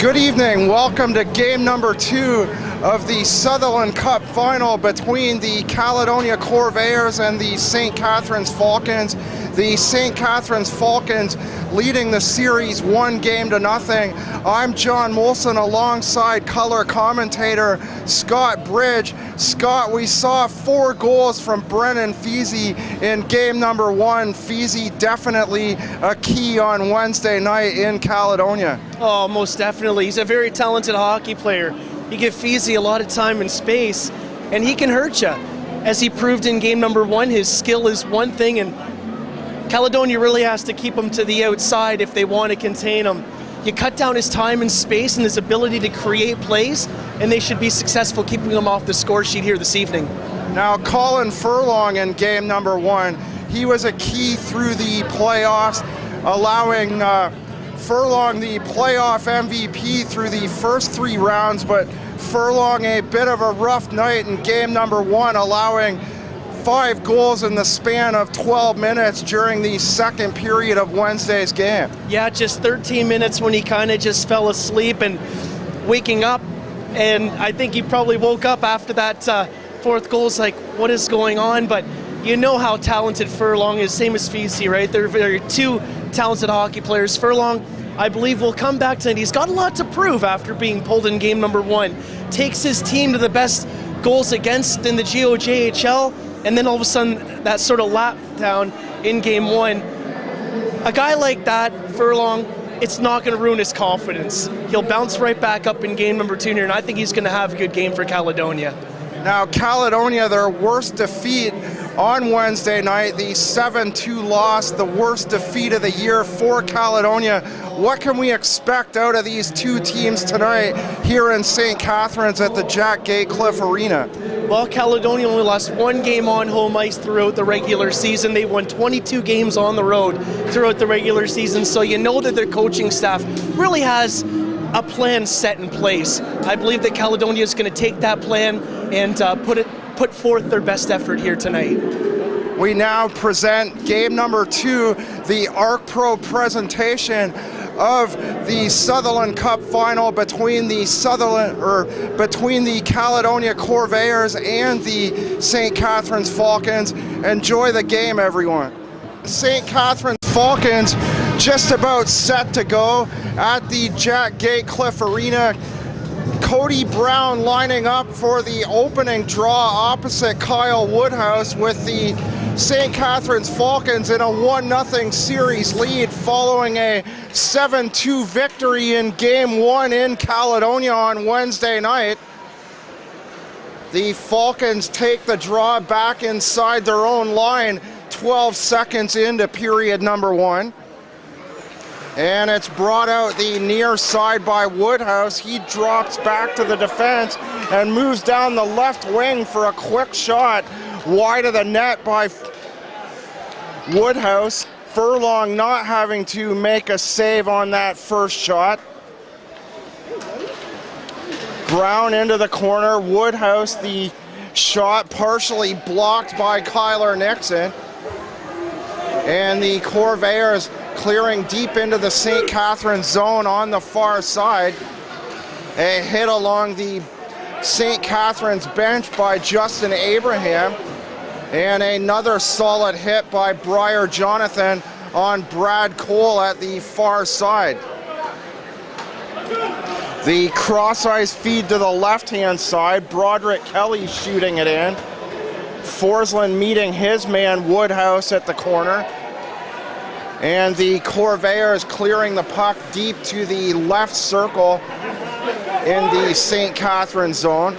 Good evening, welcome to game number 2 of the Sutherland Cup final between the Caledonia Corvairs and the St. Catharines Falcons. The St. Catharines Falcons leading the series 1-0. I'm John Molson alongside color commentator Scott Bridge. Scott, we saw 4 goals from Brennan Feasy in game number 1. Feasy definitely a key on Wednesday night in Caledonia. Oh, most definitely. He's a very talented hockey player. You give Feasy a lot of time and space, and he can hurt you. As he proved in game number 1, his skill is one thing, and Caledonia really has to keep him to the outside if they want to contain him. You cut down his time and space and his ability to create plays, and they should be successful keeping him off the score sheet here this evening. Now, Colin Furlong in game number 1, he was a key through the playoffs, allowing Furlong the playoff MVP through the first 3 rounds, but Furlong a bit of a rough night in game number 1, allowing 5 goals in the span of 12 minutes during the second period of Wednesday's game. Yeah, just 13 minutes when he kind of just fell asleep and waking up, and I think he probably woke up after that 4th goal. It's like, what is going on? But you know how talented Furlong is, same as Feasy, right? They're 2 talented hockey players. Furlong, I believe, will come back tonight. He's got a lot to prove after being pulled in game number 1. Takes his team to the best goals against in the GOJHL, and then all of a sudden that sort of lap down in game 1. A guy like that, Furlong, it's not going to ruin his confidence. He'll bounce right back up in game number 2 here, and I think he's going to have a good game for Caledonia. Now, Caledonia, their worst defeat on Wednesday night, the 7-2 loss, the worst defeat of the year for Caledonia. What can we expect out of these 2 teams tonight here in St. Catharines at the Jack Gatecliff Arena? Well, Caledonia only lost 1 game on home ice throughout the regular season. They won 22 games on the road throughout the regular season, so you know that their coaching staff really has a plan set in place. I believe that Caledonia is going to take that plan and put forth their best effort here tonight. We now present game number 2, the ARC Pro presentation of the Sutherland Cup final between the Caledonia Corvairs and the St. Catharines Falcons. Enjoy the game, everyone. St. Catharines Falcons just about set to go at the Jack Gatecliff Arena. Cody Brown lining up for the opening draw opposite Kyle Woodhouse, with the St. Catharines Falcons in a 1-0 series lead following a 7-2 victory in game 1 in Caledonia on Wednesday night. The Falcons take the draw back inside their own line 12 seconds into period number 1. And it's brought out the near side by Woodhouse. He drops back to the defense and moves down the left wing for a quick shot wide of the net by Woodhouse. Furlong not having to make a save on that first shot. Brown into the corner. Woodhouse, the shot partially blocked by Kyler Nixon. And the Corvairs clearing deep into the St. Catharines zone on the far side. A hit along the St. Catharines bench by Justin Abraham, and another solid hit by Briar Jonathan on Brad Cole at the far side. The cross-ice feed to the left-hand side, Broderick Kelly shooting it in. Forsland meeting his man Woodhouse at the corner. And the Corvairs clearing the puck deep to the left circle in the St. Catharines zone.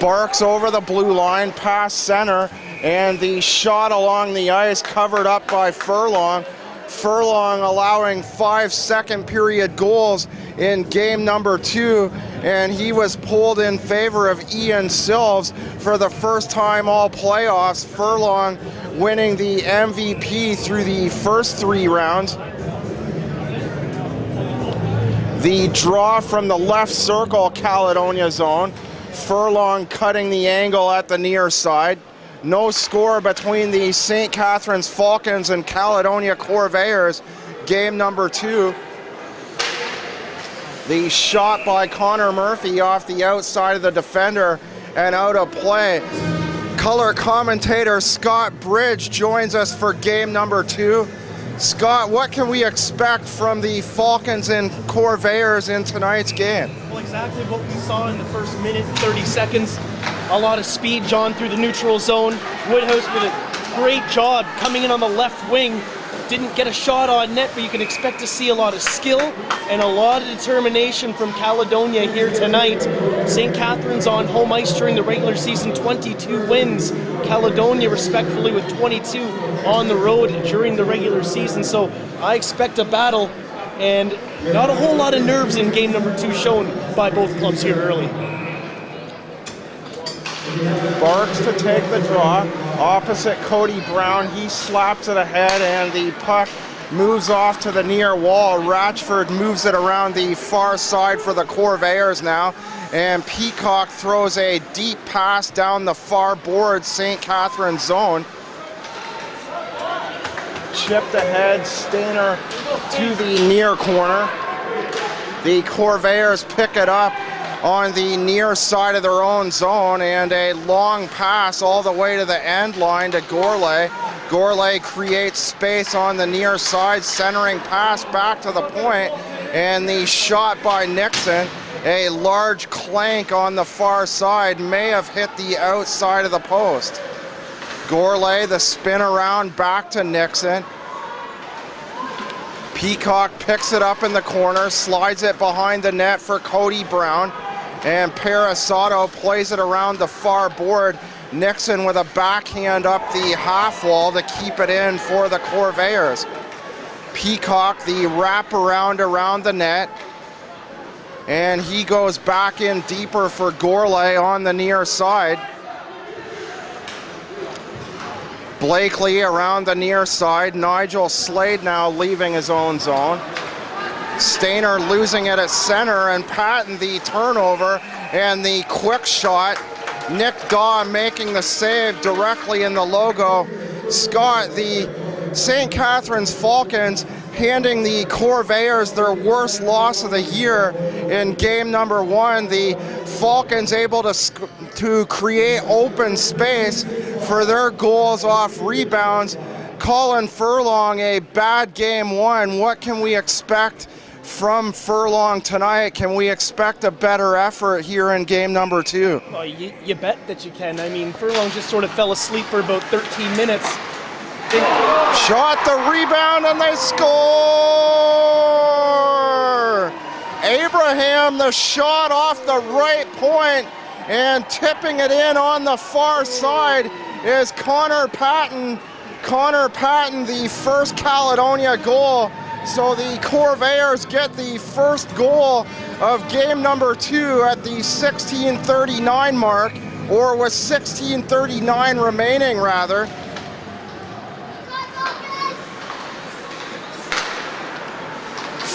Barks over the blue line, past center, and the shot along the ice covered up by Furlong. Furlong allowing 5 second period goals in game number 2, and he was pulled in favor of Ian Silves for the first time all playoffs. Furlong winning the MVP through the first 3 rounds. The draw from the left circle Caledonia zone. Furlong cutting the angle at the near side. No score between the St. Catharines Falcons and Caledonia Corvairs, game number 2. The shot by Connor Murphy off the outside of the defender and out of play. Color commentator Scott Bridge joins us for game number 2. Scott, what can we expect from the Falcons and Corvairs in tonight's game? Well, exactly what we saw in the first minute, 30 seconds. A lot of speed, John, through the neutral zone. Woodhouse with a great job coming in on the left wing. Didn't get a shot on net, but you can expect to see a lot of skill and a lot of determination from Caledonia here tonight. St. Catharines on home ice during the regular season, 22 wins. Caledonia respectfully with 22 on the road during the regular season. So I expect a battle and not a whole lot of nerves in game number 2 shown by both clubs here early. Barks to take the draw, opposite Cody Brown. He slaps it ahead and the puck moves off to the near wall. Ratchford moves it around the far side for the Corvairs now, and Peacock throws a deep pass down the far board St. Catharines zone. Chipped ahead, Stainer to the near corner. The Corvairs pick it up on the near side of their own zone, and a long pass all the way to the end line to Gourlay. Gourlay creates space on the near side, centering pass back to the point, and the shot by Nixon, a large clank on the far side, may have hit the outside of the post. Gourlay, the spin around back to Nixon. Peacock picks it up in the corner, slides it behind the net for Cody Brown, and Parasato plays it around the far board. Nixon with a backhand up the half wall to keep it in for the Corvairs. Peacock, the wraparound around the net, and he goes back in deeper for Gourlay on the near side. Blakely around the near side. Nigel Slade now leaving his own zone. Stainer losing it at center, and Patton the turnover and the quick shot. Nick Daw making the save directly in the logo. Scott, the St. Catharines Falcons handing the Corvairs their worst loss of the year in game number 1. The Falcons able to create open space for their goals off rebounds. Colin Furlong, a bad game 1. What can we expect from Furlong tonight? Can we expect a better effort here in game number 2? Oh, you bet that you can. I mean, Furlong just sort of fell asleep for about 13 minutes. Shot, the rebound, and they score! Abraham, the shot off the right point, and tipping it in on the far side is Connor Patton. Connor Patton, the first Caledonia goal. So the Corvairs get the first goal of game number 2 at the 16:39 mark, or with 16:39 remaining rather.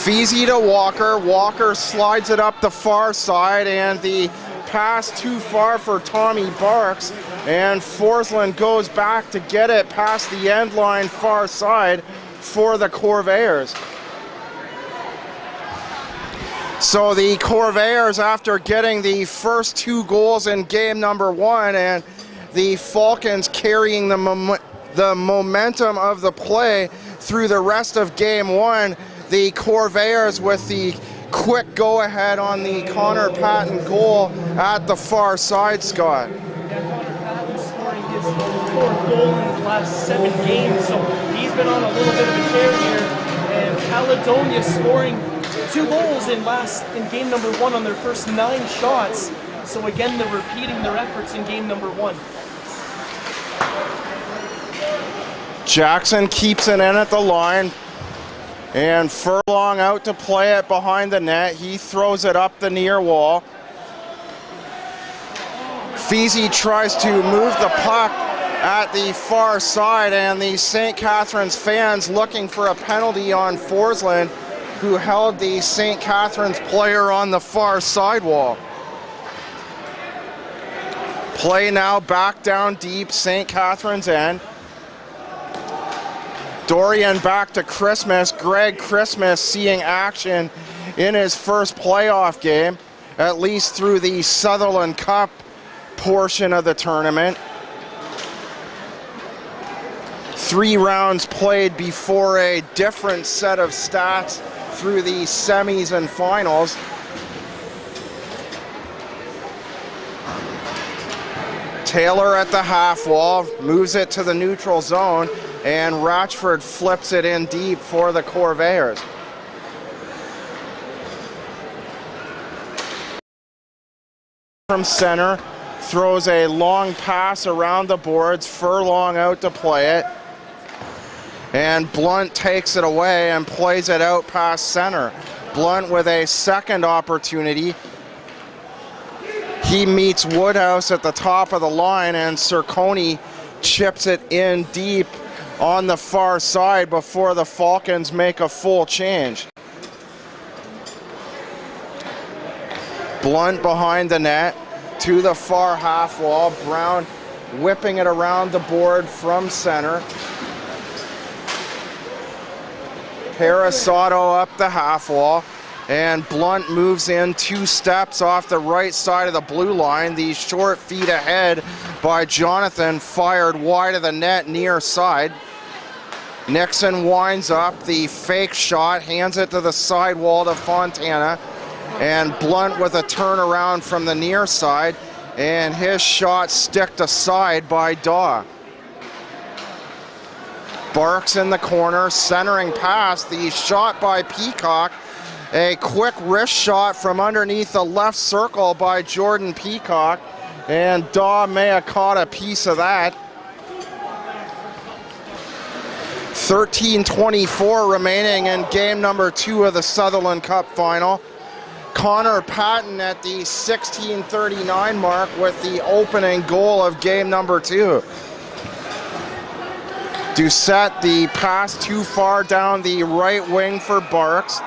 Feezy to Walker. Walker slides it up the far side, and the pass too far for Tommy Barks, and Forsland goes back to get it past the end line far side for the Corvairs. So the Corvairs, after getting the first 2 goals in game number 1, and the Falcons carrying the momentum of the play through the rest of game 1, the Corvairs with the quick go-ahead on the Connor Patton goal at the far side, Scott. Yeah, Connor Patton scoring his 4th goal in the last 7 games, so he's been on a little bit of a tear here. And Caledonia scoring 2 goals in game number 1 on their first 9 shots. So again, they're repeating their efforts in game number 1. Jackson keeps it in at the line, and Furlong out to play it behind the net. He throws it up the near wall. Feezy tries to move the puck at the far side, and the St. Catharines fans looking for a penalty on Forsland, who held the St. Catharines player on the far sidewall. Play now back down deep, St. Catharines end. Dorian back to Christmas. Greg Christmas seeing action in his first playoff game, at least through the Sutherland Cup portion of the tournament. 3 rounds played before a different set of stats through the semis and finals. Taylor at the half wall, moves it to the neutral zone, and Rochford flips it in deep for the Corvairs. From center, throws a long pass around the boards, Furlong out to play it. And Blunt takes it away and plays it out past center. Blunt with a second opportunity. He meets Woodhouse at the top of the line, and Cerconi chips it in deep on the far side before the Falcons make a full change. Blunt behind the net to the far half wall. Brown whipping it around the board from center. Parasato up the half wall, and Blunt moves in 2 steps off the right side of the blue line. The short feed ahead by Jonathan, fired wide of the net near side. Nixon winds up the fake shot, hands it to the side wall to Fontana, and Blunt with a turnaround from the near side, and his shot sticked aside by Daw. Barks in the corner, centering pass, the shot by Peacock. A quick wrist shot from underneath the left circle by Jordan Peacock, and Daw may have caught a piece of that. 13:24 remaining in game number 2 of the Sutherland Cup final. Connor Patton at the 16:39 mark with the opening goal of game number 2. Doucette, the pass too far down the right wing for Barks,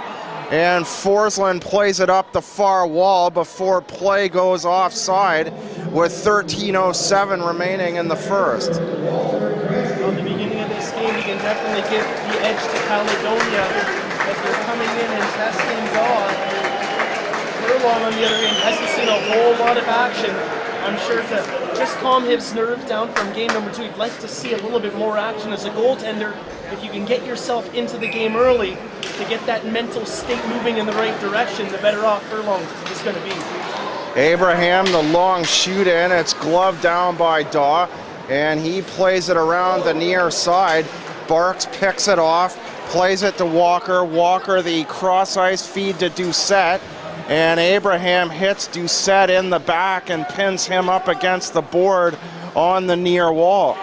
and Forsland plays it up the far wall before play goes offside with 13:07 remaining in the first. At the beginning of this game, you can definitely give the edge to Caledonia if they're coming in and testing Daw. Furlong, on the other hand, hasn't seen a whole lot of action. I'm sure to just calm his nerve down from game number 2, he'd like to see a little bit more action as a goaltender. If you can get yourself into the game early to get that mental state moving in the right direction, the better off Furlong is going to be. Abraham, the long shoot in, it's gloved down by Daw, and he plays it around the near side. Barks picks it off, plays it to Walker. Walker, the cross ice feed to Doucette, and Abraham hits Doucette in the back and pins him up against the board on the near wall.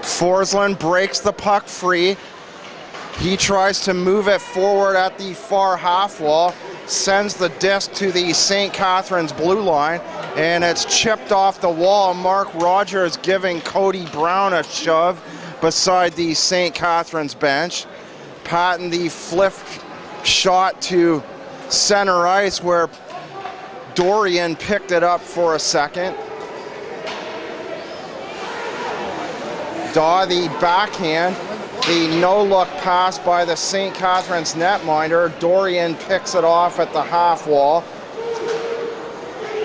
Forsland breaks the puck free. He tries to move it forward at the far half wall, sends the disc to the St. Catharines blue line, and it's chipped off the wall. Mark Rogers giving Cody Brown a shove beside the St. Catharines bench. Patton, the flip shot to center ice where Dorian picked it up for a second. Daw, the backhand, the no-look pass by the St. Catharines netminder. Dorian picks it off at the half wall.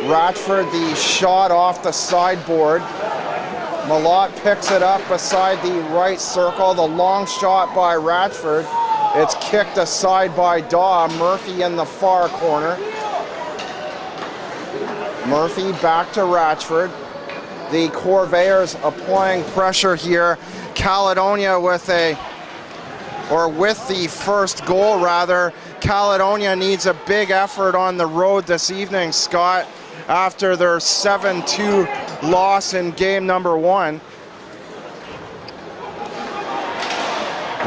Ratchford, the shot off the sideboard. Malott picks it up beside the right circle. The long shot by Ratchford. It's kicked aside by Daw. Murphy in the far corner. Murphy back to Ratchford. The Corvairs applying pressure here. Caledonia with the first goal rather. Caledonia needs a big effort on the road this evening, Scott, after their 7-2 loss in game number 1.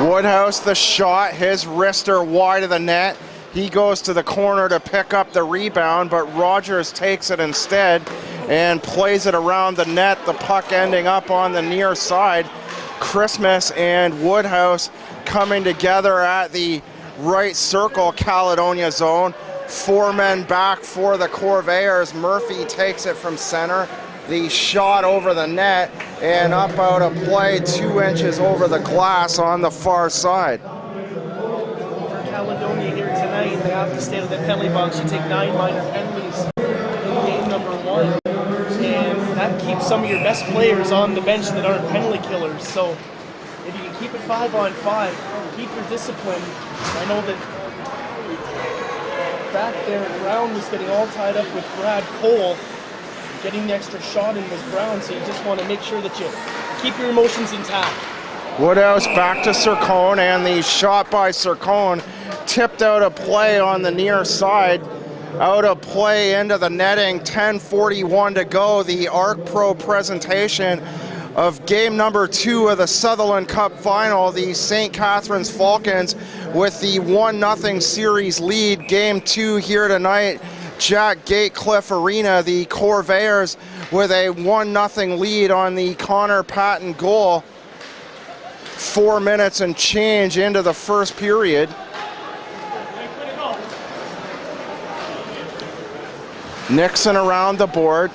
Woodhouse, the shot, his wrister wide of the net. He goes to the corner to pick up the rebound, but Rogers takes it instead and plays it around the net, the puck ending up on the near side. Christmas and Woodhouse coming together at the right circle Caledonia zone. 4 men back for the Corvairs. Murphy takes it from center. The shot over the net and up out of play 2 inches over the glass on the far side. For Caledonia, night, they have to stay to the penalty box. You take 9 minor penalties in game number 1, and that keeps some of your best players on the bench that aren't penalty killers. So if you can keep it 5-on-5, keep your discipline. I know that back there, Brown was getting all tied up with Brad Cole. Getting the extra shot in was Brown, so you just want to make sure that you keep your emotions intact. Woodhouse back to Sircone, and the shot by Sircone tipped out of play on the near side. Out of play into the netting, 10:41 to go. The ARC Pro presentation of game number 2 of the Sutherland Cup final. The St. Catharines Falcons with the 1-0 series lead. Game 2 here tonight, Jack Gatecliff Arena. The Corvairs with a 1-0 lead on the Connor Patton goal. 4 minutes and change into the first period. Nixon around the board.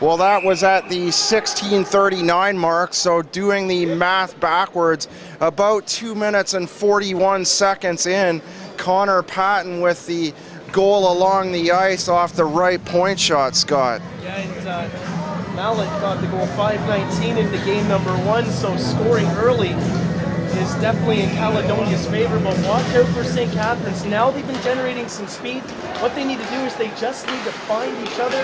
Well, that was at the 16:39 mark, so doing the math backwards, about 2 minutes and 41 seconds in, Connor Patton with the goal along the ice off the right point shot, Scott. Yeah, and Mallet got the goal 5:19 into game number 1, so scoring early is definitely in Caledonia's favor, but watch out for St. Catharines. Now they've been generating some speed. What they need to do is they just need to find each other.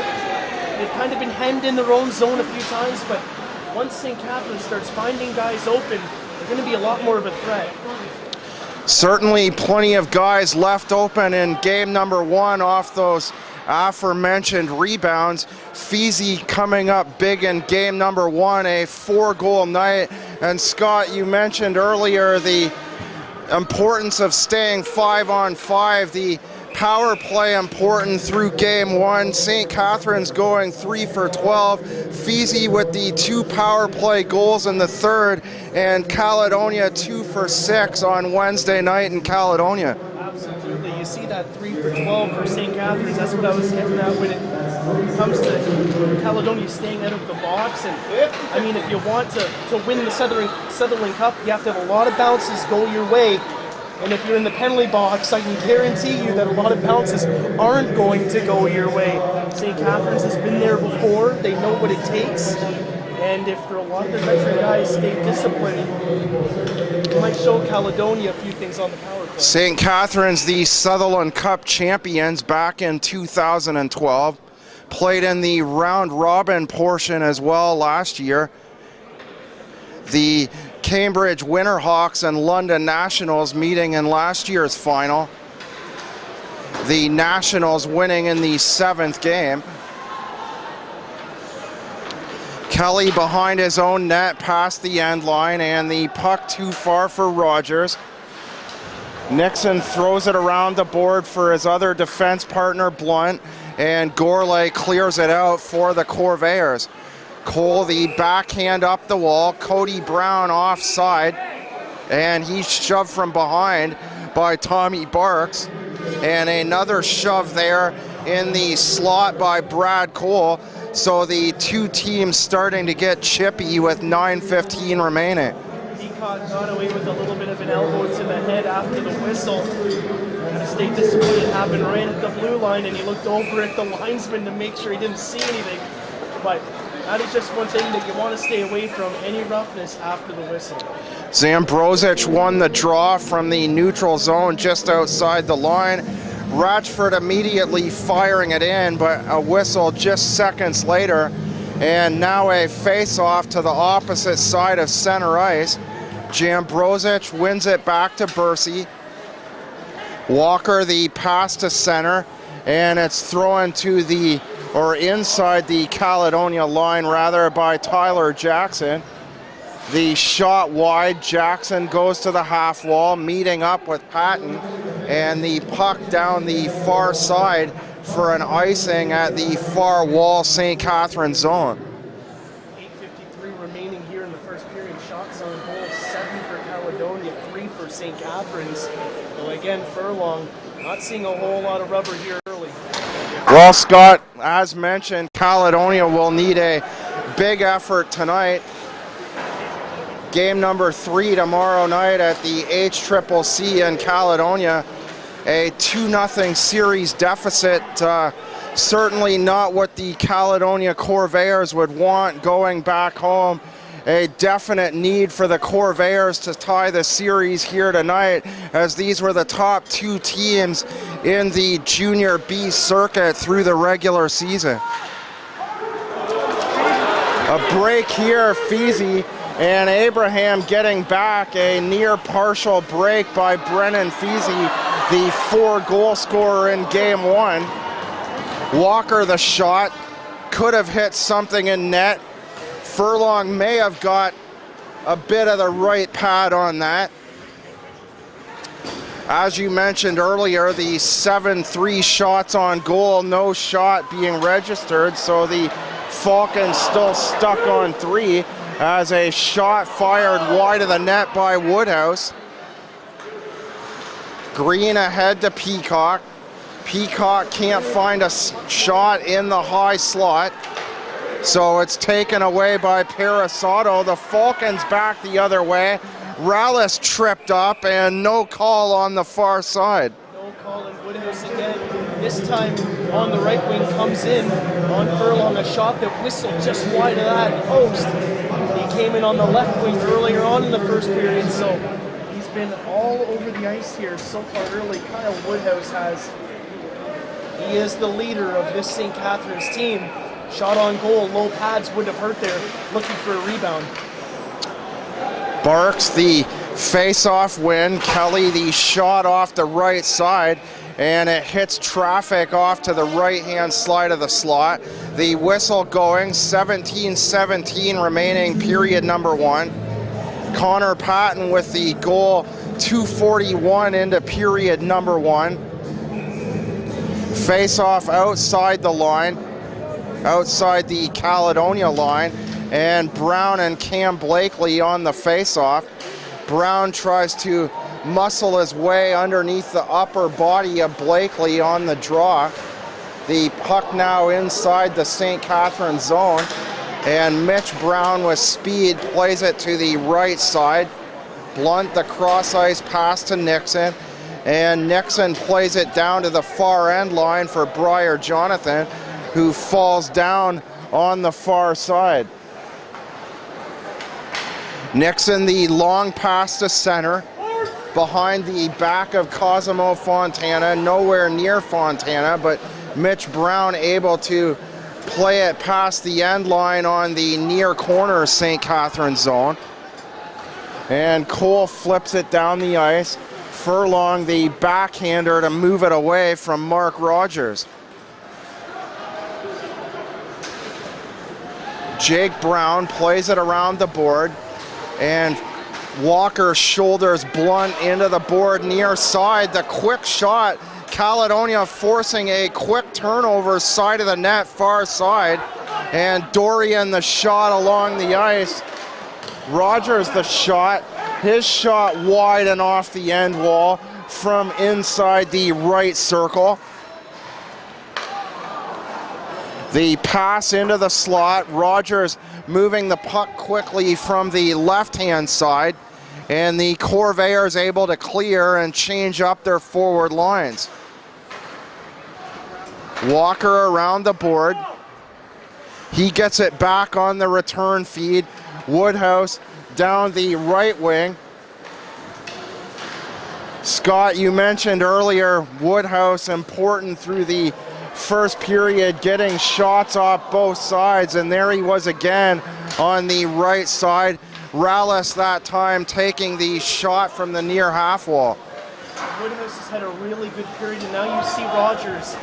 They've kind of been hemmed in their own zone a few times, but once St. Catharines starts finding guys open, they're going to be a lot more of a threat. Certainly plenty of guys left open in game number 1 off those aforementioned rebounds. Feezy coming up big in game number 1, a 4-goal night. And Scott, you mentioned earlier the importance of staying 5-on-5, the power play important through game 1. St. Catharines going 3 for 12. Feezy with the 2 power play goals in the third, and Caledonia 2 for 6 on Wednesday night in Caledonia. Absolutely. You see that 3 for 12 for St. Catharines. That's what I was getting at when it comes to Caledonia staying out of the box. And I mean, if you want to win the Sutherland Cup, you have to have a lot of bounces go your way. And if you're in the penalty box, I can guarantee you that a lot of bounces aren't going to go your way. St. Catharines has been there before. They know what it takes. And if a lot of the veteran guys stay disciplined, it might show Caledonia a few things on the power play. St. Catharines, the Sutherland Cup champions back in 2012. Played in the round-robin portion as well last year. The Cambridge Winterhawks and London Nationals meeting in last year's final. The Nationals winning in the 7th game. Kelly behind his own net past the end line, and the puck too far for Rogers. Nixon throws it around the board for his other defense partner, Blunt, and Gourlay clears it out for the Corvairs. Cole, the backhand up the wall. Cody Brown offside, and he's shoved from behind by Tommy Barks. And another shove there in the slot by Brad Cole. So the two teams starting to get chippy with 9:15 remaining. Peacock got away with a little bit of an elbow to the head after the whistle. Stayed disappointed. It happened right at the blue line, and he looked over at the linesman to make sure he didn't see anything. But that is just one thing that you want to stay away from, any roughness after the whistle. Zambrosic won the draw from the neutral zone just outside the line. Ratchford immediately firing it in, but a whistle just seconds later. And now a face-off to the opposite side of center ice. Zambrosic wins it back to Bursey. Walker the pass to center, and it's thrown to the, or inside the Caledonia line rather, by Tyler Jackson. The shot wide, Jackson goes to the half wall, meeting up with Patton, and the puck down the far side for an icing at the far wall St. Catharines zone. 8:53 remaining here in the first period. Shots on goal, 7 for Caledonia, 3 for St. Catharines. So again, Furlong not seeing a whole lot of rubber here early. Well, Scott, as mentioned, Caledonia will need a big effort tonight. Game number 3 tomorrow night at the HCCC in Caledonia. a 2-0 series deficit. Certainly not what the Caledonia Corvairs would want going back home. A definite need for the Corvairs to tie the series here tonight, as these were the top 2 teams in the Junior B circuit through the regular season. A break here, Feasy and Abraham getting back. A near partial break by Brennan Feasy, the 4-goal scorer in game 1. Walker the shot, could have hit something in net. Furlong may have got a bit of the right pad on that. As you mentioned earlier, the 7-3 shots on goal, no shot being registered, so the Falcons still stuck on 3 as a shot fired wide of the net by Woodhouse. Green ahead to Peacock. Peacock can't find a shot in the high slot, so it's taken away by Parasato. The Falcons back the other way. Rallis tripped up and no call on the far side. No call, and Woodhouse again, this time on the right wing, comes in on Furlong, a shot that whistled just wide of that post. He came in on the left wing earlier on in the first period, so he's been all over the ice here so far early. Kyle Woodhouse has. He is the leader of this St. Catharines team. Shot on goal, low pads would have hurt there, looking for a rebound. Barks the face-off win. Kelly the shot off the right side, and it hits traffic off to the right-hand side of the slot. The whistle going, 17-17 remaining period number 1. Connor Patton with the goal, 2:41 into period number 1. Face-off outside the line, outside the Caledonia line, and Brown and Cam Blakely on the face-off. Brown tries to muscle his way underneath the upper body of Blakely on the draw. The puck now inside the St. Catharines zone, and Mitch Brown with speed plays it to the right side. Blunt the cross-ice pass to Nixon, and Nixon plays it down to the far end line for Briar Jonathan, who falls down on the far side. Nixon the long pass to center, behind the back of Cosimo Fontana, nowhere near Fontana, but Mitch Brown able to play it past the end line on the near corner St. Catharines zone. And Cole flips it down the ice. Furlong the backhander to move it away from Mark Rogers. Jake Brown plays it around the board, and Walker shoulders Blunt into the board near side. The quick shot, Caledonia forcing a quick turnover side of the net, far side, and Dorian the shot along the ice. Rogers the shot, his shot wide and off the end wall from inside the right circle. The pass into the slot, Rogers moving the puck quickly from the left-hand side, and the Corvairs able to clear and change up their forward lines. Walker around the board. He gets it back on the return feed. Woodhouse down the right wing. Scott, you mentioned earlier, Woodhouse important through the first period, getting shots off both sides, and there he was again on the right side. Rallis that time taking the shot from the near half wall. Woodhouse has had a really good period, and now you see Rogers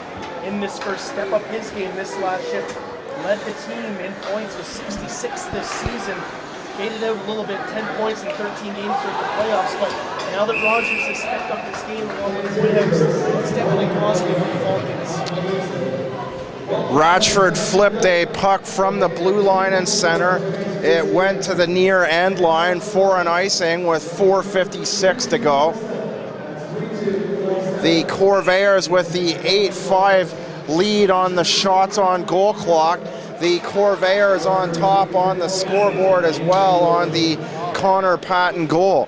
in this first step up his game this last shift. Led the team in points with 66 this season. Faded out a little bit, 10 points in 13 games for the playoffs, but now that Rogers has stepped up his game along with Woodhouse, it's definitely positive for the Falcons. Ratchford flipped a puck from the blue line and center. It went to the near end line for an icing with 4:56 to go. The Corvairs with the 8-5 lead on the shots on goal clock. The Corvairs on top on the scoreboard as well on the Connor Patton goal.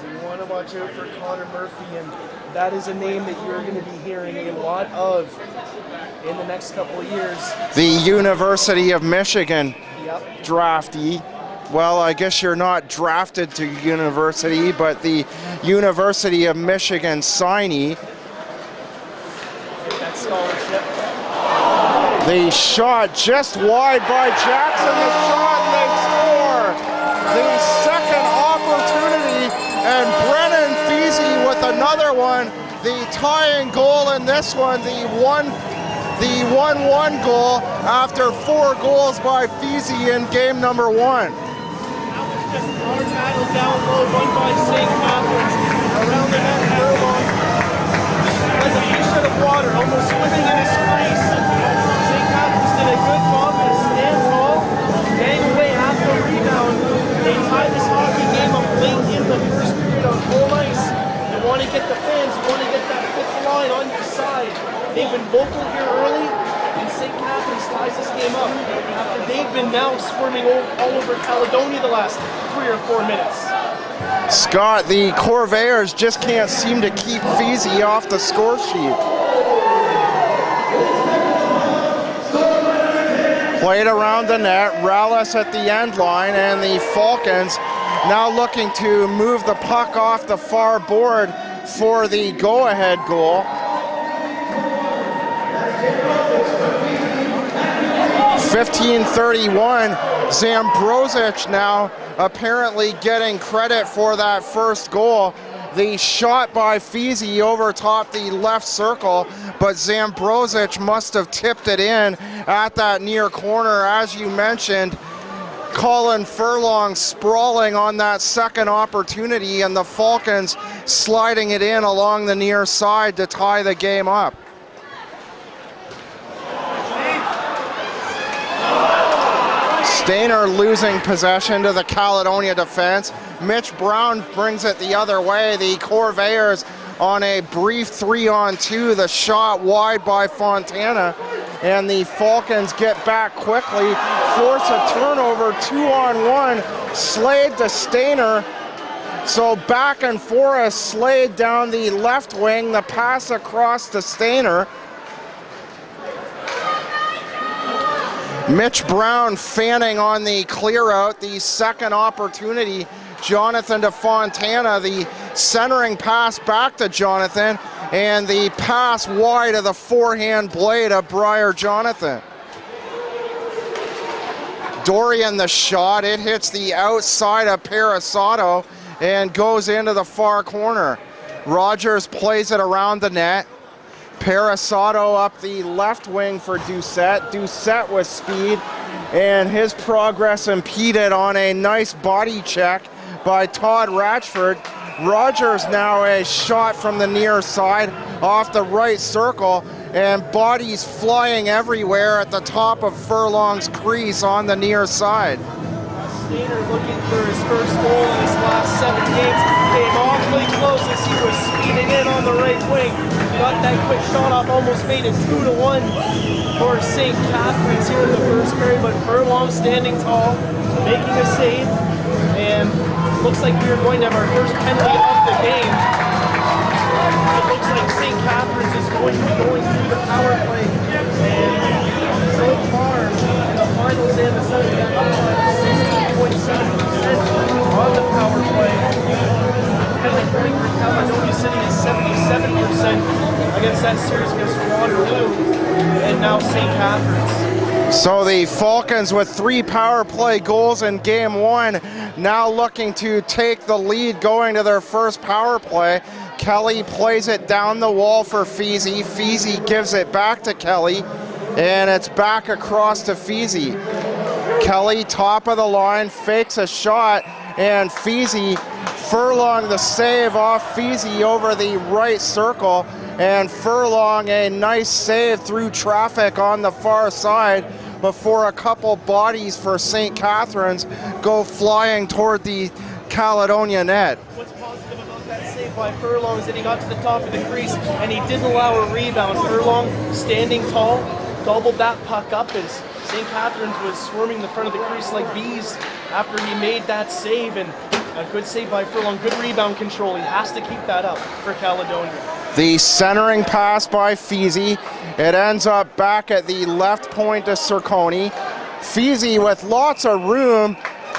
So you want to watch out for Connor Murphy and that is a name that you're going to be hearing a lot of in the next couple of years. The University of Michigan Yep. draftee. Well, I guess you're not drafted to university, but the University of Michigan signee. That scholarship. The shot just wide by Jackson. The shot, and they score. The second opportunity, and Brennan Feasy with another one. The tying goal in this one, the 1-1 goal after 4 goals by Feasy in game number 1. Just a hard battle down low, won by St. Catharines. Around the net, Furlong was a fish out of water, almost swimming in his crease. St. Catharines did a good job to stand tall, bang away half the rebound. They tied this hockey game up late in the first period on full ice. You want to get the fans, you want to get that fifth line on your side. They've been vocal here early, and St. Catharines ties this game up after they've been now swarming all over Caledonia the last 3 or 4 minutes. Scott, the Corvairs just can't seem to keep Feasy off the score sheet. Played around the net, Rallis at the end line, and the Falcons now looking to move the puck off the far board for the go-ahead goal. 15:31, Zambrosic now apparently getting credit for that first goal. The shot by Feasy over top the left circle, but Zambrosic must have tipped it in at that near corner. As you mentioned, Colin Furlong sprawling on that second opportunity, and the Falcons sliding it in along the near side to tie the game up. Stainer losing possession to the Caledonia defense. Mitch Brown brings it the other way. The Corvairs on a brief 3-on-2. The shot wide by Fontana, and the Falcons get back quickly, force a turnover, 2-on-1. Slade to Stainer. So back and forth, Slade down the left wing, the pass across to Stainer. Mitch Brown fanning on the clear out, the second opportunity. Jonathan to Fontana, the centering pass back to Jonathan, and the pass wide of the forehand blade of Briar Jonathan. Dorian the shot, it hits the outside of Parasato and goes into the far corner. Rogers plays it around the net. Parasato up the left wing for Doucette. Doucette with speed, and his progress impeded on a nice body check by Todd Ratchford. Rogers now a shot from the near side off the right circle, and bodies flying everywhere at the top of Furlong's crease on the near side. Stainer looking for his first goal in his last 7 games. Came awfully close as he was speeding in on the right wing. Got that quick shot off, almost made it 2-1 for St. Catharines here in the first period, but Furlong standing tall, making a save, and looks like we are going to have our first penalty of the game. It looks like St. Catharines is going to be going through the power play, and so far in the finals and the second half, 60.7% on the power play. Penalty point for Caledonia sitting at 77% against that series against Waterloo, and now St. Catharines. So the Falcons with 3 power play goals in game 1, now looking to take the lead going to their first power play. Kelly plays it down the wall for Feasy. Feasy gives it back to Kelly, and it's back across to Feasy. Kelly, top of the line, fakes a shot, and Feasy, Furlong the save off Feasy over the right circle, and Furlong a nice save through traffic on the far side before a couple bodies for St. Catharines go flying toward the Caledonia net. What's positive about that save by Furlong is that he got to the top of the crease and he didn't allow a rebound. Furlong standing tall, gobbled that puck up as St. Catharines was swarming the front of the crease like bees after he made that save, and a good save by Furlong, good rebound control. He has to keep that up for Caledonia. The centering pass by Feezy. It ends up back at the left point to Circoni. Feezy with lots of room,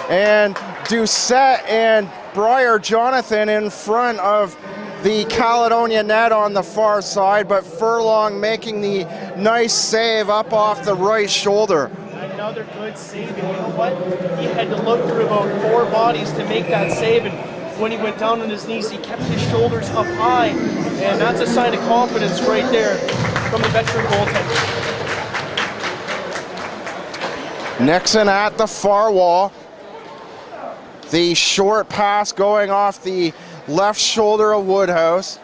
and Doucette and Briar Jonathan in front of the Caledonia net on the far side, but Furlong making the nice save up off the right shoulder. Another good save, and you know what? He had to look through about 4 bodies to make that save, and when he went down on his knees, he kept his shoulders up high, and that's a sign of confidence right there from the veteran goaltender. Nixon at the far wall. The short pass going off the left shoulder of Woodhouse.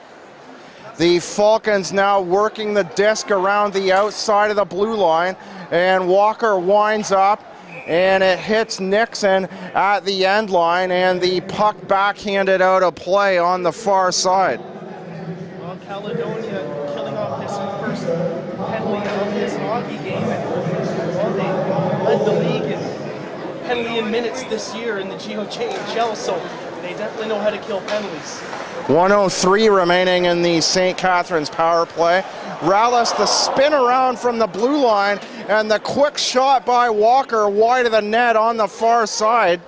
The Falcons now working the disc around the outside of the blue line, and Walker winds up, and it hits Nixon at the end line, and the puck backhanded out of play on the far side. Well, Caledonia killing off his first penalty of his hockey game, and well, they led the league in penalty in minutes this year in the GOJHL, so they definitely know how to kill penalties. 1:03 remaining in the St. Catharines power play. Rallis the spin around from the blue line, and the quick shot by Walker wide of the net on the far side.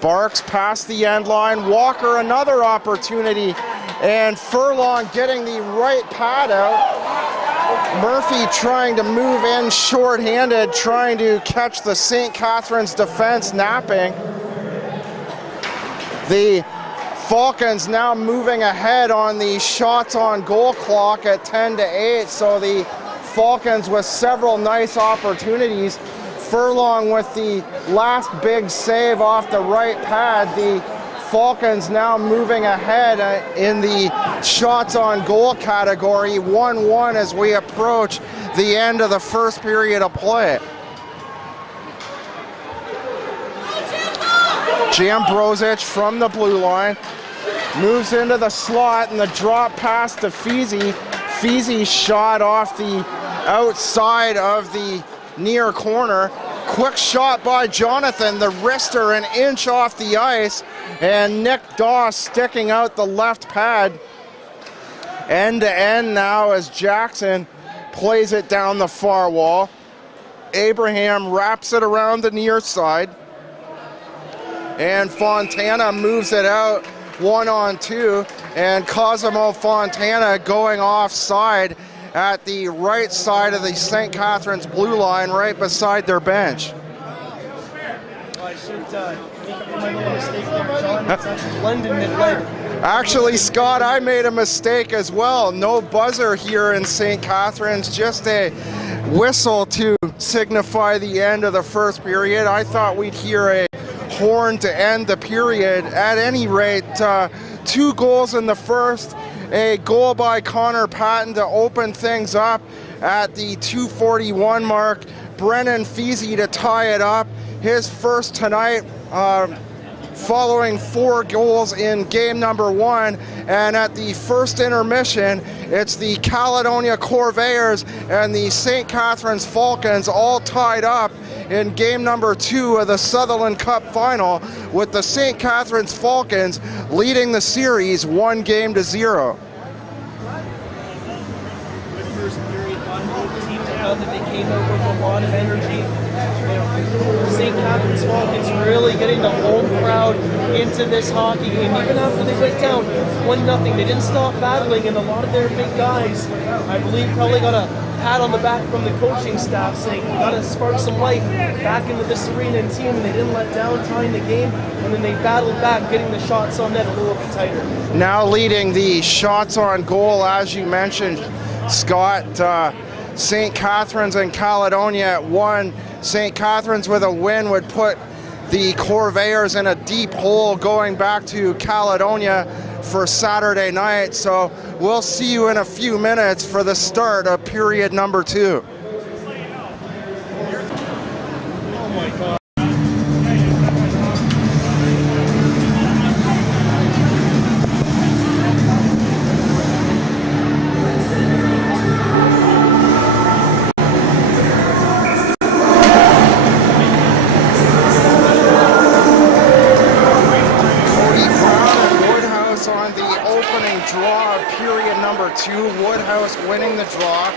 Barks past the end line. Walker another opportunity, and Furlong getting the right pad out. Murphy trying to move in short-handed, trying to catch the St. Catharines defense napping. The Falcons now moving ahead on the shots on goal clock at 10-8, so the Falcons with several nice opportunities. Furlong with the last big save off the right pad. The Falcons now moving ahead in the shots on goal category, 1-1 as we approach the end of the first period of play. Jambrosic from the blue line moves into the slot, and the drop pass to Feezy. Feezy shot off the outside of the near corner. Quick shot by Jonathan, the wrister an inch off the ice, and Nick Doss sticking out the left pad. End to end now as Jackson plays it down the far wall. Abraham wraps it around the near side, and Fontana moves it out 1-on-2, and Cosimo Fontana going offside at the right side of the St. Catharines blue line, right beside their bench. I should make up my little mistake there, John. It's actually London that led. Actually, Scott, I made a mistake as well. No buzzer here in St. Catharines, just a whistle to signify the end of the first period. I thought we'd hear a horn to end the period. At any rate, 2 goals in the first, a goal by Connor Patton to open things up at the 2:41 mark. Brennan Feezy to tie it up, his first tonight, following 4 goals in game number 1. And at the first intermission, it's the Caledonia Corvairs and the St. Catharines Falcons all tied up in game number 2 of the Sutherland Cup final, with the St. Catharines Falcons leading the series 1-0. Good first period by both teams. I thought that they came out with a lot of energy. St. Catharines Falcons really getting the home crowd into this hockey game. Even after they went down 1-0, they didn't stop battling, and a lot of their big guys, I believe, probably got a pat on the back from the coaching staff saying, we got to spark some life back into this arena and team. They didn't let down tying the game, and then they battled back, getting the shots on net a little bit tighter. Now leading the shots on goal, as you mentioned, Scott, St. Catharines and Caledonia at 1. St. Catharines with a win would put the Corvairs in a deep hole going back to Caledonia for Saturday night. So we'll see you in a few minutes for the start of period number 2. Oh my God. Draw 2. Woodhouse winning the draw.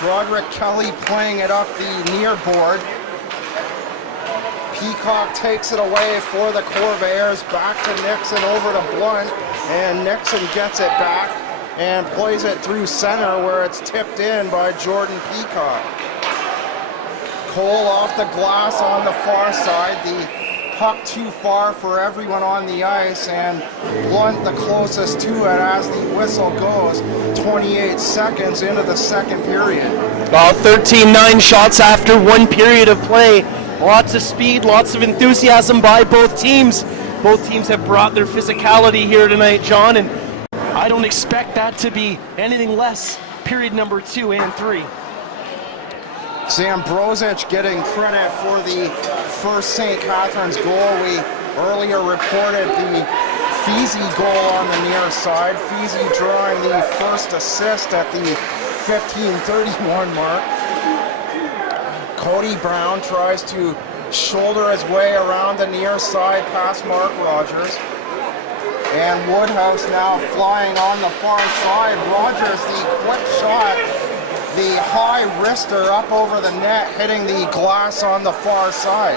Broderick Kelly playing it up the near board. Peacock takes it away for the Corvairs. Back to Nixon, over to Blunt. And Nixon gets it back and plays it through center where it's tipped in by Jordan Peacock. Cole off the glass on the far side. The puck too far for everyone on the ice, and Blunt the closest to it as the whistle goes. 28 seconds into the second period. Well, 13-9 shots after 1 period of play. Lots of speed, lots of enthusiasm by both teams. Both teams have brought their physicality here tonight, John, and I don't expect that to be anything less period number 2 and 3. Zambrosic getting credit for the first St. Catharines goal. We earlier reported the Feezy goal on the near side. Feezy drawing the first assist at the 15:31 mark. Cody Brown tries to shoulder his way around the near side past Mark Rogers. And Woodhouse now flying on the far side. Rogers, the quick shot, the high wrister up over the net, hitting the glass on the far side.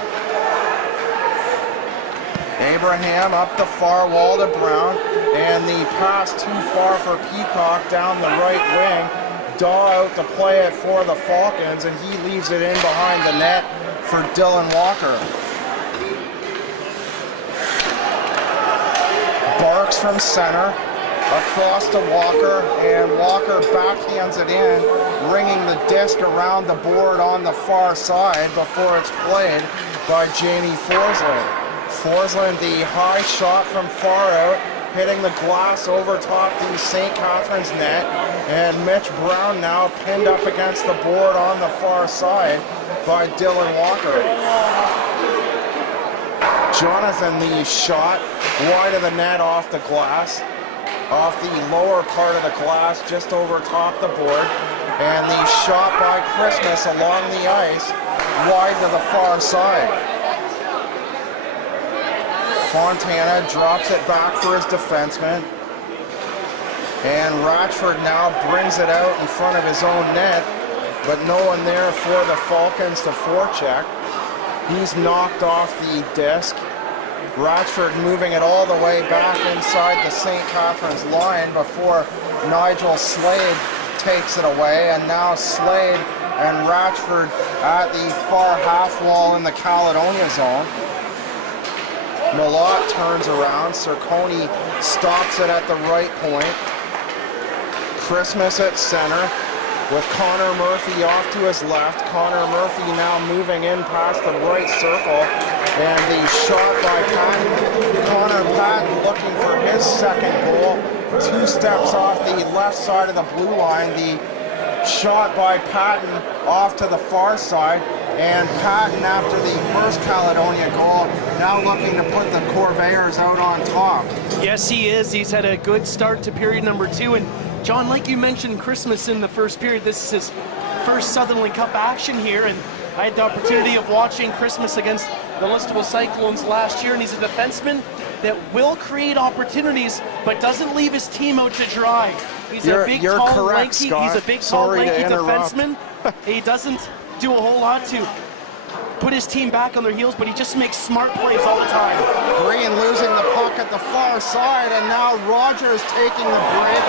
Abraham up the far wall to Brown, and the pass too far for Peacock down the right wing. Daw out to play it for the Falcons, and he leaves it in behind the net for Dylan Walker. Barks from center, across to Walker, and Walker backhands it in, ringing the disc around the board on the far side before it's played by Jamie Forsland. Forsland, the high shot from far out, hitting the glass over top the St. Catharines net, and Mitch Brown now pinned up against the board on the far side by Dylan Walker. Jonathan, the shot wide of the net off the glass, off the lower part of the glass, just over top the board, and the shot by Christmas along the ice, wide to the far side. Fontana drops it back for his defenseman, and Ratchford now brings it out in front of his own net, but no one there for the Falcons to forecheck. He's knocked off the disc. Ratchford moving it all the way back inside the St. Catharines line before Nigel Slade takes it away, and now Slade and Ratchford at the far half wall in the Caledonia zone. Malott turns around, Cerconi stops it at the right point. Christmas at center with Connor Murphy off to his left. Connor Murphy now moving in past the right circle, and the shot by Patton. Connor Patton looking for his second goal. 2 steps off the left side of the blue line. The shot by Patton off to the far side, and Patton, after the first Caledonia goal, now looking to put the Corvairs out on top. Yes, he is. He's had a good start to period number 2, and John, like you mentioned, Christmas in the first period, this is his first Sutherland Cup action here, and I had the opportunity of watching Christmas against the Listowel Cyclones last year, and he's a defenseman that will create opportunities, but doesn't leave his team out to dry. He's a big, tall, lanky defenseman. He doesn't do a whole lot to put his team back on their heels, but he just makes smart plays all the time. Green losing the puck at the far side, and now Rogers taking the break,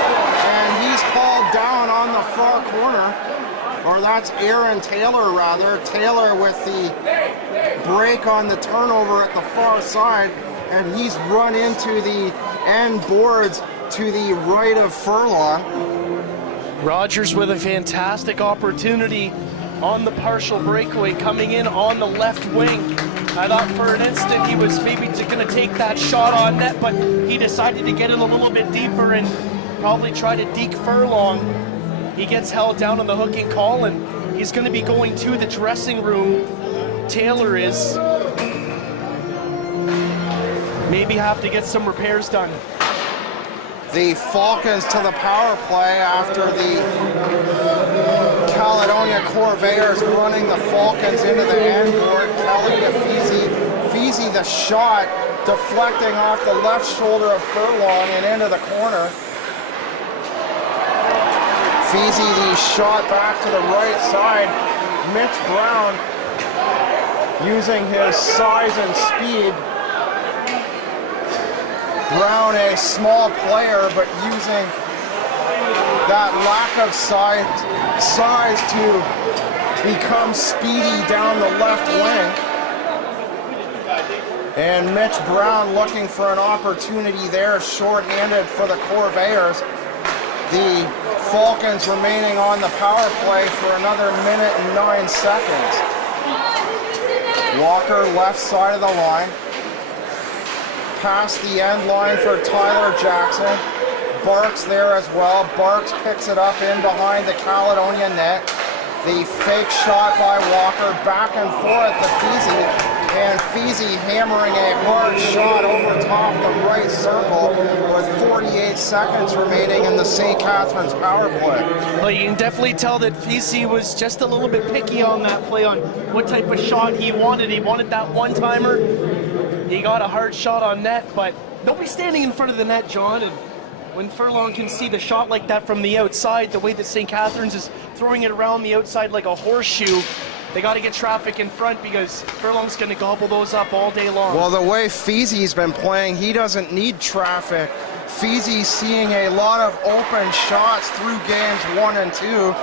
and he's called down on the far corner. Or that's Aaron Taylor, rather. Taylor with the break on the turnover at the far side, and he's run into the end boards to the right of Furlong. Rogers with a fantastic opportunity on the partial breakaway, coming in on the left wing. I thought for an instant he was maybe going to take that shot on net, but he decided to get in a little bit deeper and probably try to deke Furlong. He gets held down on the hooking call, and he's going to be going to the dressing room. Taylor is. Maybe have to get some repairs done. The Falcons to the power play after the Caledonia Corvairs running the Falcons into the end board. Kelly to Feezy. Feezy the shot deflecting off the left shoulder of Furlong and into the corner. Feezy, the shot back to the right side. Mitch Brown using his size and speed. Brown, a small player, but using that lack of size to become speedy down the left wing. And Mitch Brown looking for an opportunity there, short-handed for the Corvairs. The Falcons remaining on the power play for another minute and 9 seconds. Walker left side of the line. Past the end line for Tyler Jackson. Barks there as well. Barks picks it up in behind the Caledonia net. The fake shot by Walker, back and forth to Feezy. And Feezy hammering a hard shot over top the right circle with 48 seconds remaining in the St. Catharines power play. Well, you can definitely tell that Feezy was just a little bit picky on that play, on what type of shot he wanted. He wanted that one-timer. He got a hard shot on net, but nobody's standing in front of the net, John. And when Furlong can see the shot like that from the outside, the way that St. Catharines is throwing it around the outside like a horseshoe, they got to get traffic in front because Furlong's going to gobble those up all day long. Well, the way Feezy's been playing, he doesn't need traffic. Feezy's seeing a lot of open shots through games 1 and 2.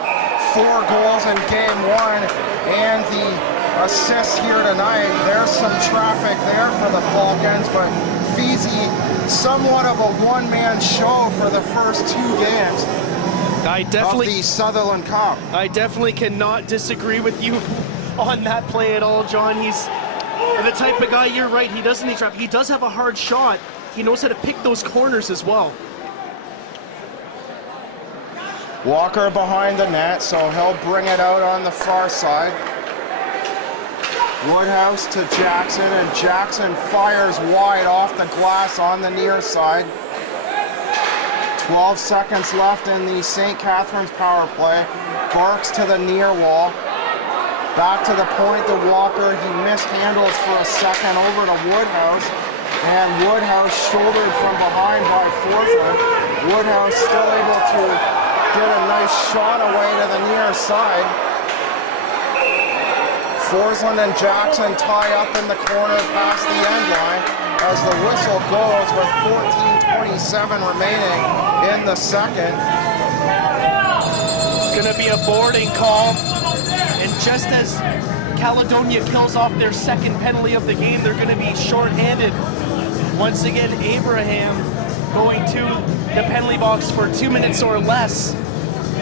4 goals in game 1, and the assists here tonight. There's some traffic there for the Falcons, but Feezy, somewhat of a one-man show for the first 2 games of the Sutherland Cup. I definitely cannot disagree with you on that play at all, John. He's the type of guy, you're right, he doesn't need traffic. He does have a hard shot. He knows how to pick those corners as well. Walker behind the net, so he'll bring it out on the far side. Woodhouse to Jackson, and Jackson fires wide off the glass on the near side. 12 seconds left in the St. Catharines power play. Barks to the near wall. Back to the point to Walker. He mishandles for a second over to Woodhouse. And Woodhouse shouldered from behind by Forsland. Woodhouse still able to get a nice shot away to the near side. Forsland and Jackson tie up in the corner past the end line as the whistle goes with 14:27 remaining in the second. It's going to be a boarding call, and just as Caledonia kills off their second penalty of the game, they're going to be short-handed. Once again, Abraham going to the penalty box for 2 minutes or less.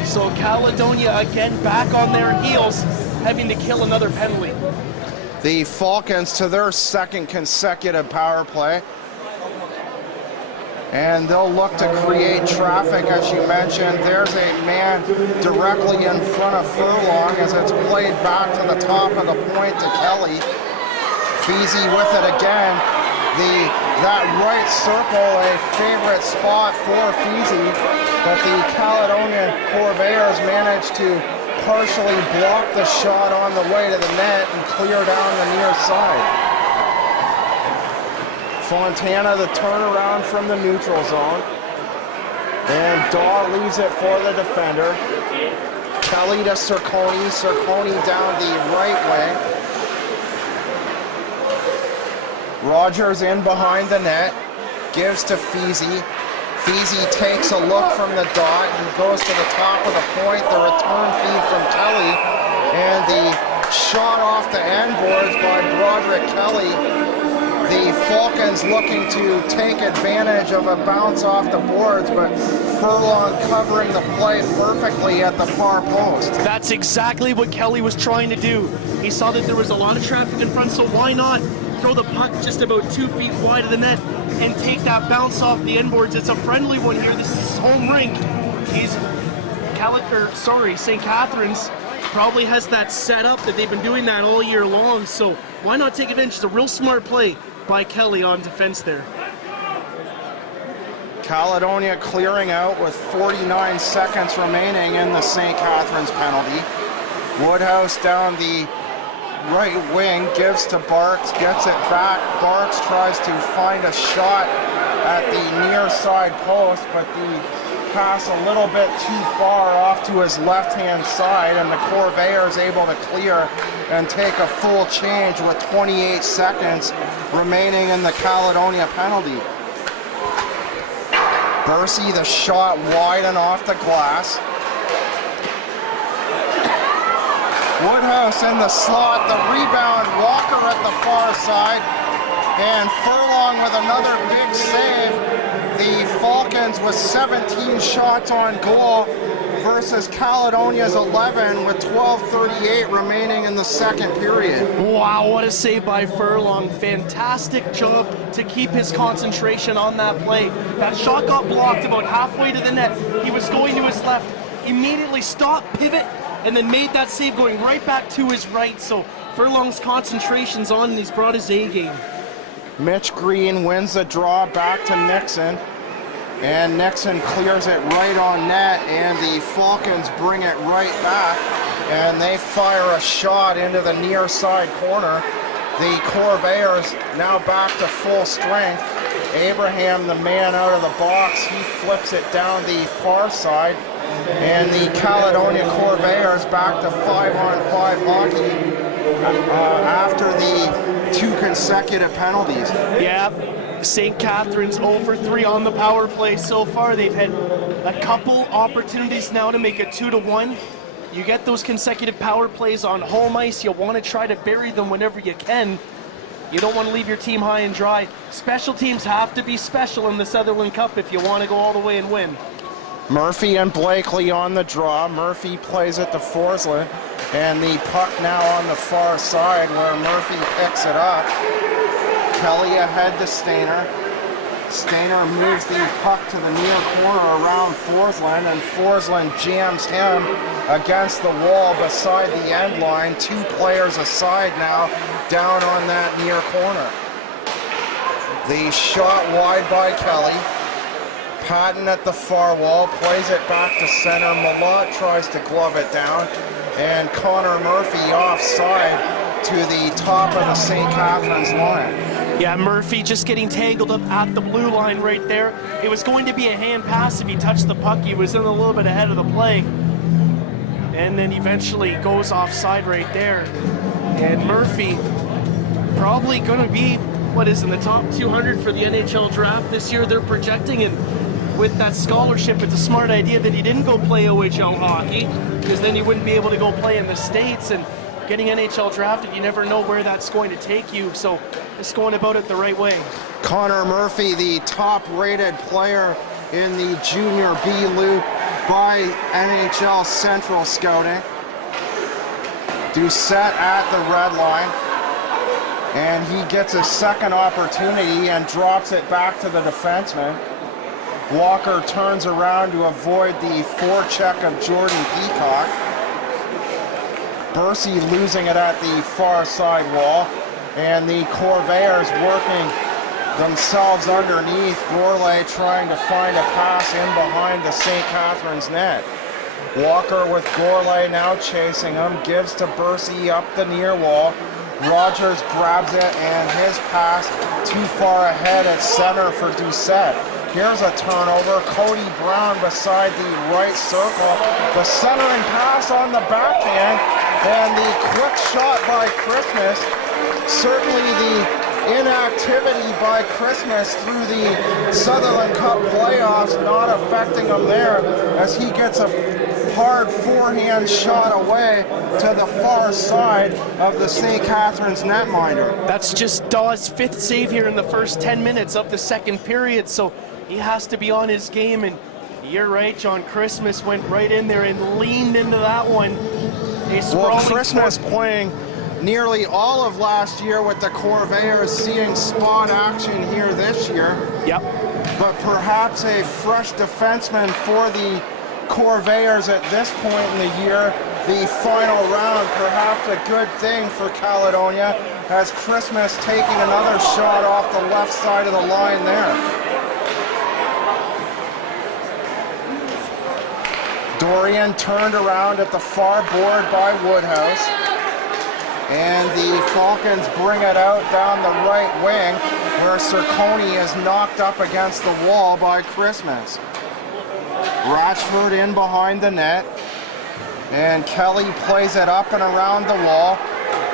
So Caledonia again back on their heels, having to kill another penalty. The Falcons to their second consecutive power play. And they'll look to create traffic, as you mentioned. There's a man directly in front of Furlong as it's played back to the top of the point to Kelly. Feezy with it again. That right circle, a favorite spot for Feezy, but the Caledonia Corvairs managed to partially block the shot on the way to the net and clear down the near side. Fontana, the turnaround from the neutral zone. And Daw leaves it for the defender. Kelly to Cerconi. Cerconi down the right wing. Rogers in behind the net. Gives to Feezy. Feezy takes a look from the dot and goes to the top of the point. The return feed from Kelly. And the shot off the end boards by Broderick Kelly. The Falcons looking to take advantage of a bounce off the boards, but Furlong covering the play perfectly at the far post. That's exactly what Kelly was trying to do. He saw that there was a lot of traffic in front, so why not throw the puck just about 2 feet wide of the net and take that bounce off the end boards. It's a friendly one here. This is home rink. St. Catharines probably has that set up that they've been doing that all year long, so why not take advantage? It's a real smart play by Kelly on defense there. Caledonia clearing out with 49 seconds remaining in the St. Catharines penalty. Woodhouse down the right wing, gives to Barks, gets it back. Barks tries to find a shot at the near side post, but the pass a little bit too far off to his left-hand side, and the Corvairs able to clear and take a full change with 28 seconds remaining in the Caledonia penalty. Bursey, the shot wide and off the glass. Woodhouse in the slot, the rebound, Walker at the far side, and Furlong with another big save. The Falcons with 17 shots on goal versus Caledonia's 11 with 12:38 remaining in the second period. Wow, what a save by Furlong. Fantastic job to keep his concentration on that play. That shot got blocked about halfway to the net. He was going to his left, immediately stopped, pivot, and then made that save going right back to his right. So Furlong's concentration's on, and he's brought his A game. Mitch Green wins the draw back to Nixon, and Nixon clears it right on net, and the Falcons bring it right back, and they fire a shot into the near side corner. The Corvairs now back to full strength. Abraham, the man out of the box, he flips it down the far side, and the Caledonia Corvairs back to 5-on-5 hockey after the 2 consecutive penalties. Yeah, St. Catharines 0 for 3 on the power play so far. They've had a couple opportunities now to make it 2-1. You get those consecutive power plays on home ice, you want to try to bury them whenever you can. You don't want to leave your team high and dry. Special teams have to be special in the Sutherland Cup if you want to go all the way and win. Murphy and Blakely on the draw. Murphy plays it to Forsland, and the puck now on the far side where Murphy picks it up. Kelly ahead to Stainer. Stainer moves the puck to the near corner around Forsland, and Forsland jams him against the wall beside the end line. 2 players aside now, down on that near corner. The shot wide by Kelly. Patton at the far wall, plays it back to center. Malott tries to glove it down, and Connor Murphy offside to the top of the St. Catharines line. Yeah, Murphy just getting tangled up at the blue line right there. It was going to be a hand pass if he touched the puck. He was in a little bit ahead of the play, and then eventually goes offside right there. And Murphy probably going to be, what is in the top 200 for the NHL draft this year, they're projecting, and with that scholarship, it's a smart idea that he didn't go play OHL hockey, because then he wouldn't be able to go play in the States, and getting NHL drafted, you never know where that's going to take you, so just going about it the right way. Connor Murphy, the top-rated player in the Junior B Loop by NHL Central Scouting. Doucette at the red line, and he gets a second opportunity and drops it back to the defenseman. Walker turns around to avoid the forecheck of Jordan Peacock. Bursey losing it at the far side wall, and the Corvairs working themselves underneath. Gourlay trying to find a pass in behind the St. Catharines net. Walker with Gourlay now chasing him, gives to Bursey up the near wall. Rogers grabs it, and his pass too far ahead at center for Doucette. Here's a turnover. Cody Brown beside the right circle. The centering pass on the backhand, and the quick shot by Christmas. Certainly the inactivity by Christmas through the Sutherland Cup playoffs not affecting him there, as he gets a hard forehand shot away to the far side of the St. Catharines netminder. That's just Dawes' 5th save here in the first 10 minutes of the second period, so he has to be on his game, and you're right, John. Christmas went right in there and leaned into that one. Well, Christmas playing nearly all of last year with the Corvairs, seeing spot action here this year. Yep. But perhaps a fresh defenseman for the Corvairs at this point in the year. The final round, perhaps a good thing for Caledonia, as Christmas taking another shot off the left side of the line there. Dorian turned around at the far board by Woodhouse, and the Falcons bring it out down the right wing, where Cerconi is knocked up against the wall by Christmas. Rochford in behind the net. And Kelly plays it up and around the wall.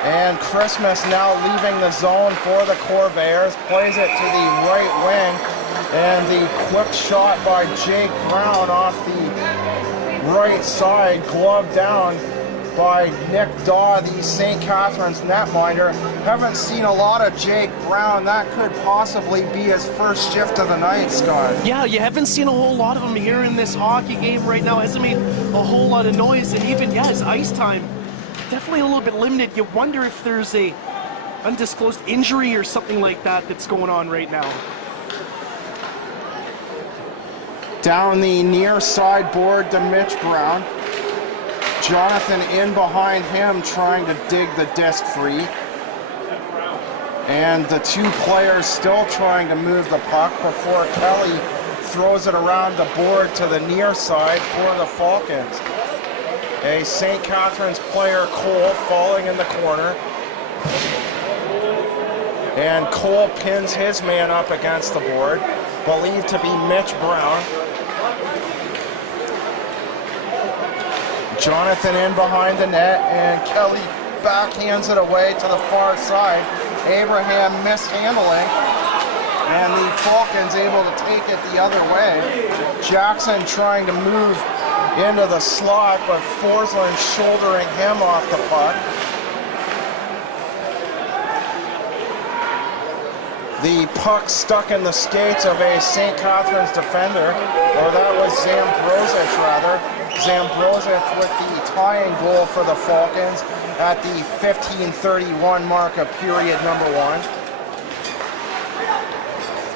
And Christmas now leaving the zone for the Corvairs. Plays it to the right wing. And the quick shot by Jake Brown off the right side, gloved down by Nick Daw, the St. Catharines netminder. Haven't seen a lot of Jake Brown. That could possibly be his first shift of the night, Scott. Yeah, you haven't seen a whole lot of him here in this hockey game right now. Hasn't made a whole lot of noise, and even, yeah, his ice time, definitely a little bit limited. You wonder if there's a undisclosed injury or something like that that's going on right now. Down the near side board to Mitch Brown. Jonathan in behind him trying to dig the disc free. And the two players still trying to move the puck before Kelly throws it around the board to the near side for the Falcons. A St. Catharines player, Cole, falling in the corner. And Cole pins his man up against the board, believed to be Mitch Brown. Jonathan in behind the net, and Kelly backhands it away to the far side. Abraham mishandling, and the Falcons able to take it the other way. Jackson trying to move into the slot, but Forsland shouldering him off the puck. The puck stuck in the skates of a St. Catharines defender, or that was Zambrosic rather. Zambrosic with the tying goal for the Falcons at the 15:31 mark of period number 1.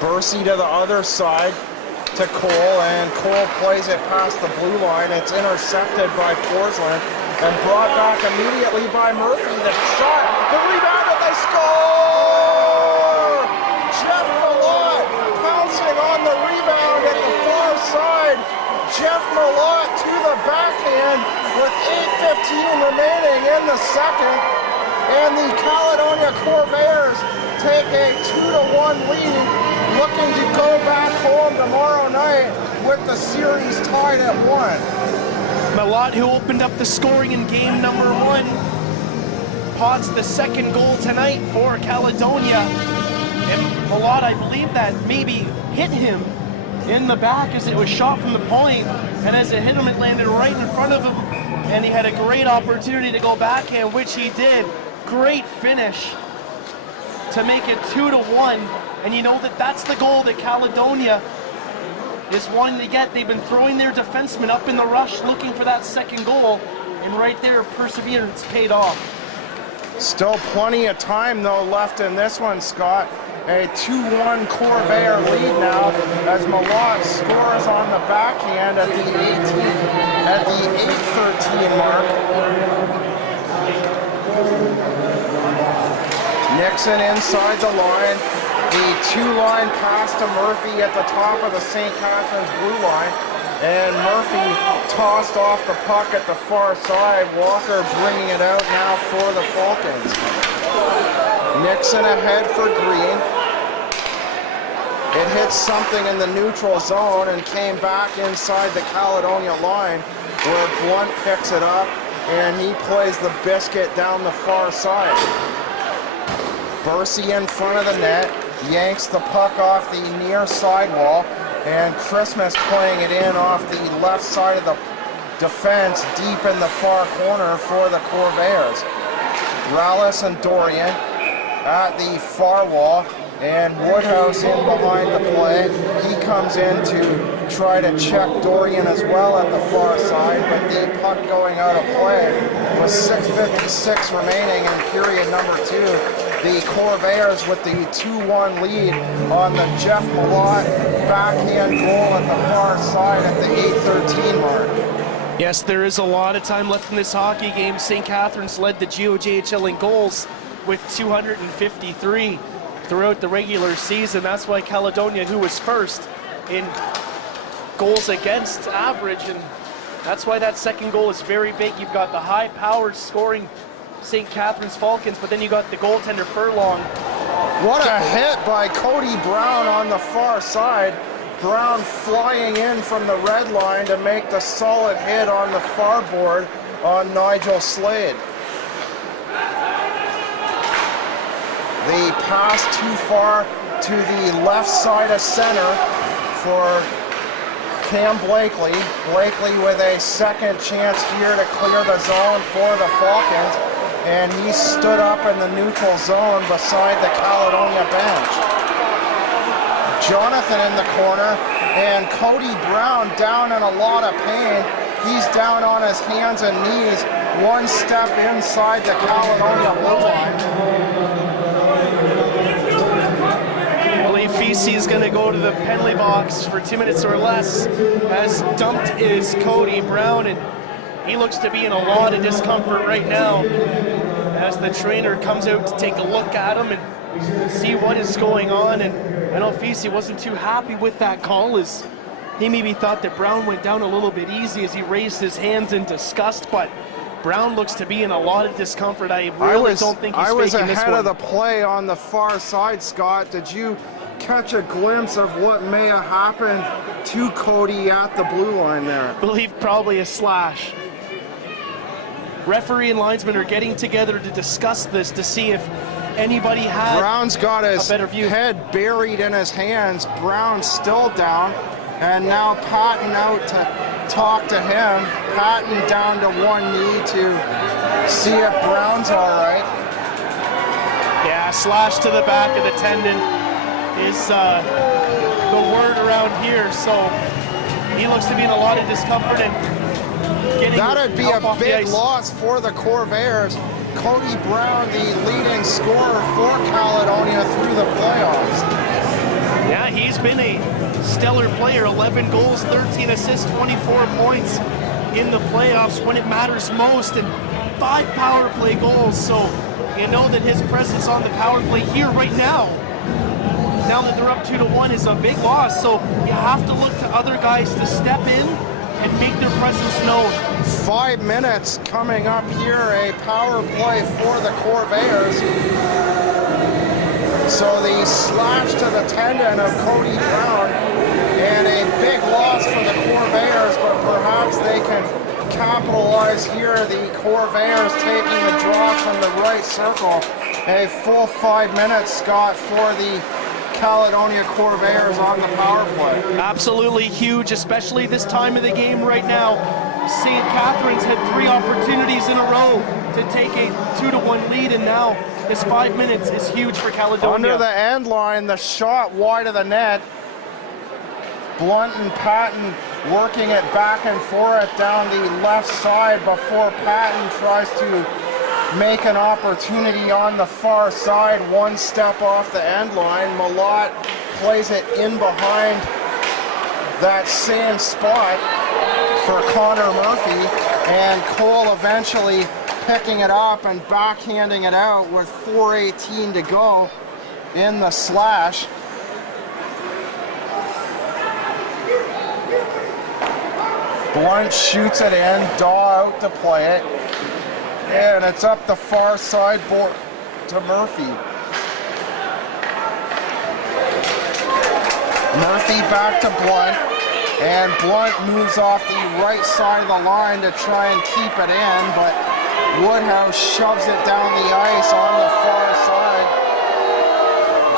Bursey to the other side to Cole, and Cole plays it past the blue line. It's intercepted by Forsland and brought back immediately by Murphy. The shot, the rebound, and they score! Jeff Malott pouncing on the rebound at the far side. Jeff Malott to the backhand with 8:15 remaining in the second. And the Caledonia Corvairs take a 2-1 lead, looking to go back home tomorrow night with the series tied at 1. Malott, who opened up the scoring in game number 1, pots the second goal tonight for Caledonia. And Malott, I believe that maybe hit him in the back as it was shot from the point, and as it hit him, it landed right in front of him, and he had a great opportunity to go backhand, which he did. Great finish to make it 2-1, and you know that's the goal that Caledonia is wanting to get. They've been throwing their defensemen up in the rush looking for that second goal, and right there, perseverance paid off. Still plenty of time though left in this one, Scott. A 2-1 Corvair lead now as Malott scores on the backhand at the 8:13 mark. Nixon inside the line. The two-line pass to Murphy at the top of the St. Catharines blue line. And Murphy tossed off the puck at the far side. Walker bringing it out now for the Falcons. Nixon ahead for Green. It hit something in the neutral zone and came back inside the Caledonia line, where Blunt picks it up and he plays the biscuit down the far side. Bursey in front of the net, yanks the puck off the near sidewall, and Christmas playing it in off the left side of the defense, deep in the far corner for the Corvairs. Rallis and Dorian at the far wall, and Woodhouse in behind the play. He comes in to try to check Dorian as well at the far side, but the puck going out of play with 6:56 remaining in period number 2. The Corvairs with the 2-1 lead on the Jeff Malott backhand goal at the far side at the 8:13 mark. Yes, there is a lot of time left in this hockey game. St. Catharines led the GOJHL in goals with 253 throughout the regular season. That's why Caledonia, who was first in goals against average, and that's why that second goal is very big. You've got the high-powered scoring St. Catharines Falcons, but then you got the goaltender Furlong. What a hit by Cody Brown on the far side. Brown flying in from the red line to make the solid hit on the far board on Nigel Slade. The pass too far to the left side of center for Cam Blakely. Blakely with a second chance here to clear the zone for the Falcons, and he stood up in the neutral zone beside the Caledonia bench. Jonathan in the corner, and Cody Brown down in a lot of pain. He's down on his hands and knees, one step inside the Caledonia blue line. He's going to go to the penalty box for 2 minutes or less. As dumped is Cody Brown, and he looks to be in a lot of discomfort right now as the trainer comes out to take a look at him and see what is going on. And I know Fisi wasn't too happy with that call, as he maybe thought that Brown went down a little bit easy as he raised his hands in disgust, but Brown looks to be in a lot of discomfort. I really don't think he's faking this one. I was ahead of the play on the far side, Scott. Did you catch a glimpse of what may have happened to Cody at the blue line there? I believe probably a slash. Referee and linesman are getting together to discuss this to see if anybody had Brown's got his a better view. Head buried in his hands. Brown's still down, and now Patton out to talk to him. Patton down to one knee to see if Brown's all right. Yeah, slash to the back of the tendon is the word around here, so he looks to be in a lot of discomfort and getting that'd be a big loss for the Corvairs. Cody Brown, the leading scorer for Caledonia through the playoffs. Yeah, he's been a stellar player, 11 goals, 13 assists, 24 points in the playoffs when it matters most, and 5 power play goals, so you know that his presence on the power play here right now that they're up 2-1 is a big loss, so you have to look to other guys to step in and make their presence known. 5 minutes coming up here, a power play for the Corvairs. So the slash to the tendon of Cody Brown, and a big loss for the Corvairs, but perhaps they can capitalize here. The Corvairs taking the draw from the right circle. A full 5 minutes, Scott, for the Caledonia Corvairs on the power play. Absolutely huge, especially this time of the game right now. St. Catharines had 3 opportunities in a row to take a 2-1 lead, and now this 5 minutes is huge for Caledonia. Under the end line, the shot wide of the net. Blunt and Patton working it back and forth down the left side before Patton tries to make an opportunity on the far side, one step off the end line. Malott plays it in behind that same spot for Connor Murphy, and Cole eventually picking it up and backhanding it out with 4:18 to go in the slash. Blunt shoots it in, Daw out to play it. And it's up the far side board to Murphy. Murphy back to Blunt, and Blunt moves off the right side of the line to try and keep it in, but Woodhouse shoves it down the ice on the far side.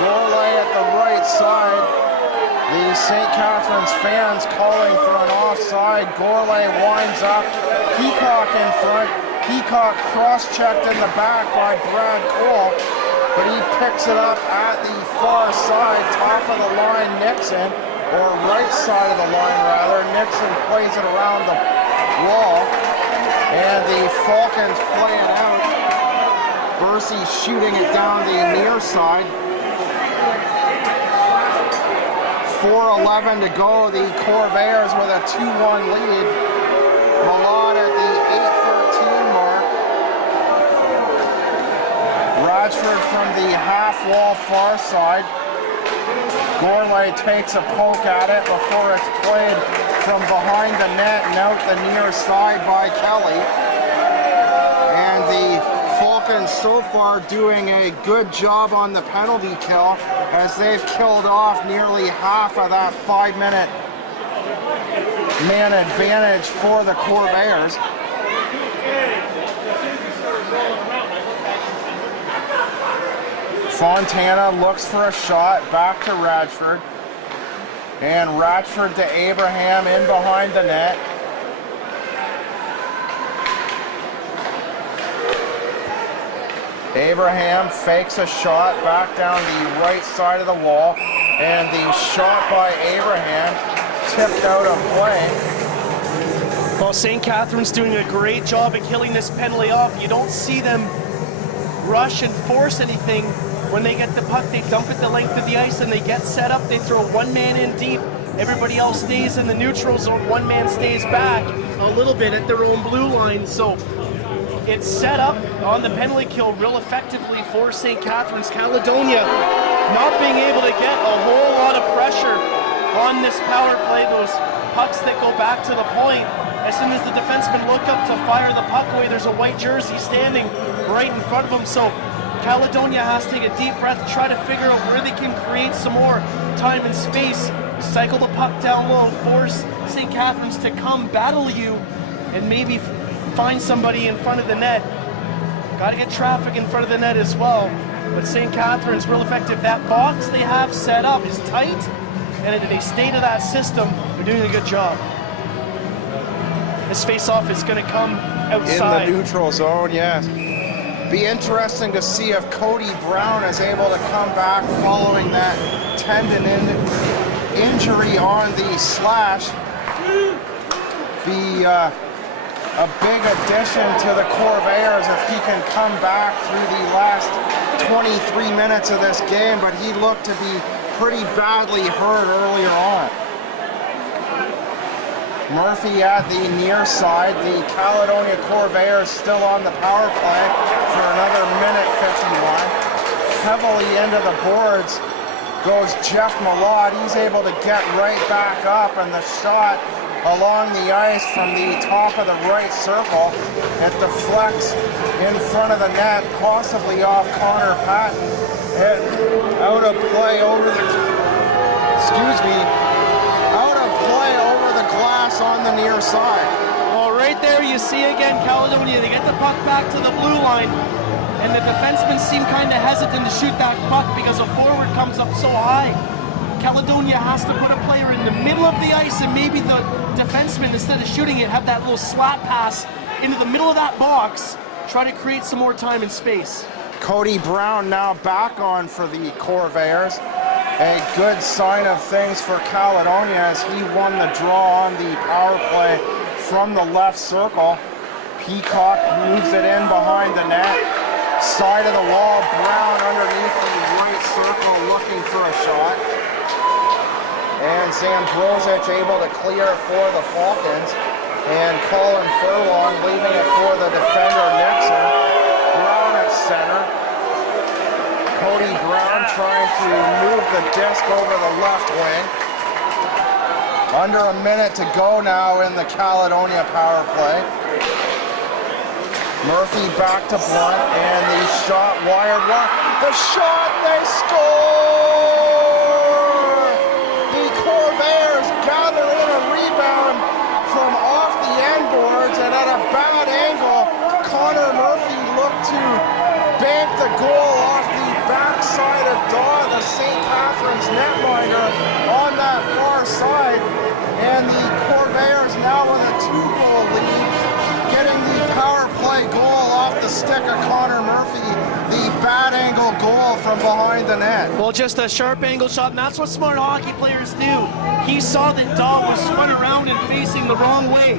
Gourlay at the right side. The St. Catharines fans calling for an offside. Gourlay winds up. Peacock in front. Peacock cross-checked in the back by Brad Cole, but he picks it up at the far side, top of the line, Nixon, or right side of the line rather. Nixon plays it around the wall, and the Falcons play it out. Bursey shooting it down the near side. 4:11 to go, the Corvairs with a 2-1 lead. Malott at the 8:13 mark. Radford from the half-wall far side. Gourlay takes a poke at it before it's played from behind the net and out the near side by Kelly. And the Falcons Falcons so far doing a good job on the penalty kill as they've killed off nearly half of that 5-minute man advantage for the Corvairs. Fontana looks for a shot, back to Radford. And Radford to Abraham in behind the net. Abraham fakes a shot back down the right side of the wall. And the shot by Abraham tipped out of play. Well, St. Catharines doing a great job of killing this penalty off. You don't see them rush and force anything. When they get the puck, they dump it the length of the ice and they get set up. They throw one man in deep. Everybody else stays in the neutral zone. One man stays back a little bit at their own blue line. So it's set up on the penalty kill real effectively for St. Catharines. Caledonia not being able to get a whole lot of pressure on this power play. Those pucks that go back to the point. As soon as the defensemen look up to fire the puck away, there's a white jersey standing right in front of them. So Caledonia has to take a deep breath to try to figure out where they can create some more time and space, cycle the puck down low, force St. Catharines to come battle you, and maybe find somebody in front of the net. Got to get traffic in front of the net as well. But St. Catharines real effective. That box they have set up is tight, and if they stay to that system, they're doing a good job. This face-off is going to come outside. In the neutral zone, yes. Be interesting to see if Cody Brown is able to come back following that tendon injury on the slash. Be a big addition to the Corvairs if he can come back through the last 23 minutes of this game, but he looked to be pretty badly hurt earlier on. Murphy at the near side. The Caledonia Corvairs still on the power play for another minute 51. Heavily into the boards goes Jeff Malott. He's able to get right back up, and the shot along the ice from the top of the right circle. It deflects in front of the net, possibly off Connor Patton. Out of play over the, out of play over the glass on the near side. Well, right there you see again Caledonia, they get the puck back to the blue line, and the defensemen seem kind of hesitant to shoot that puck because a forward comes up so high. Caledonia has to put a player in the middle of the ice, and maybe the defenseman, instead of shooting it, have that little slap pass into the middle of that box, try to create some more time and space. Cody Brown now back on for the Corvairs. A good sign of things for Caledonia as he won the draw on the power play from the left circle. Peacock moves it in behind the net. Side of the wall, Brown underneath the right circle looking for a shot. And Zambrosic able to clear for the Falcons. And Colin Furlong leaving it for the defender Nixon. Brown at center. Cody Brown trying to move the disc over the left wing. Under a minute to go now in the Caledonia power play. Murphy back to Blunt, and the shot wired left. The shot, they score! The Corvairs gather in a rebound from off the end boards, and at a bad angle, Connor Murphy looked to bank the goal off the backside of Daw, the St. Catharines netminder, on that far side. And the Corvairs now with a 2-goal lead, getting the power play goal off the stick of Connor Murphy, the bad angle goal from behind the net. Well, just a sharp angle shot, and that's what smart hockey players do. He saw that Daw was spun around and facing the wrong way.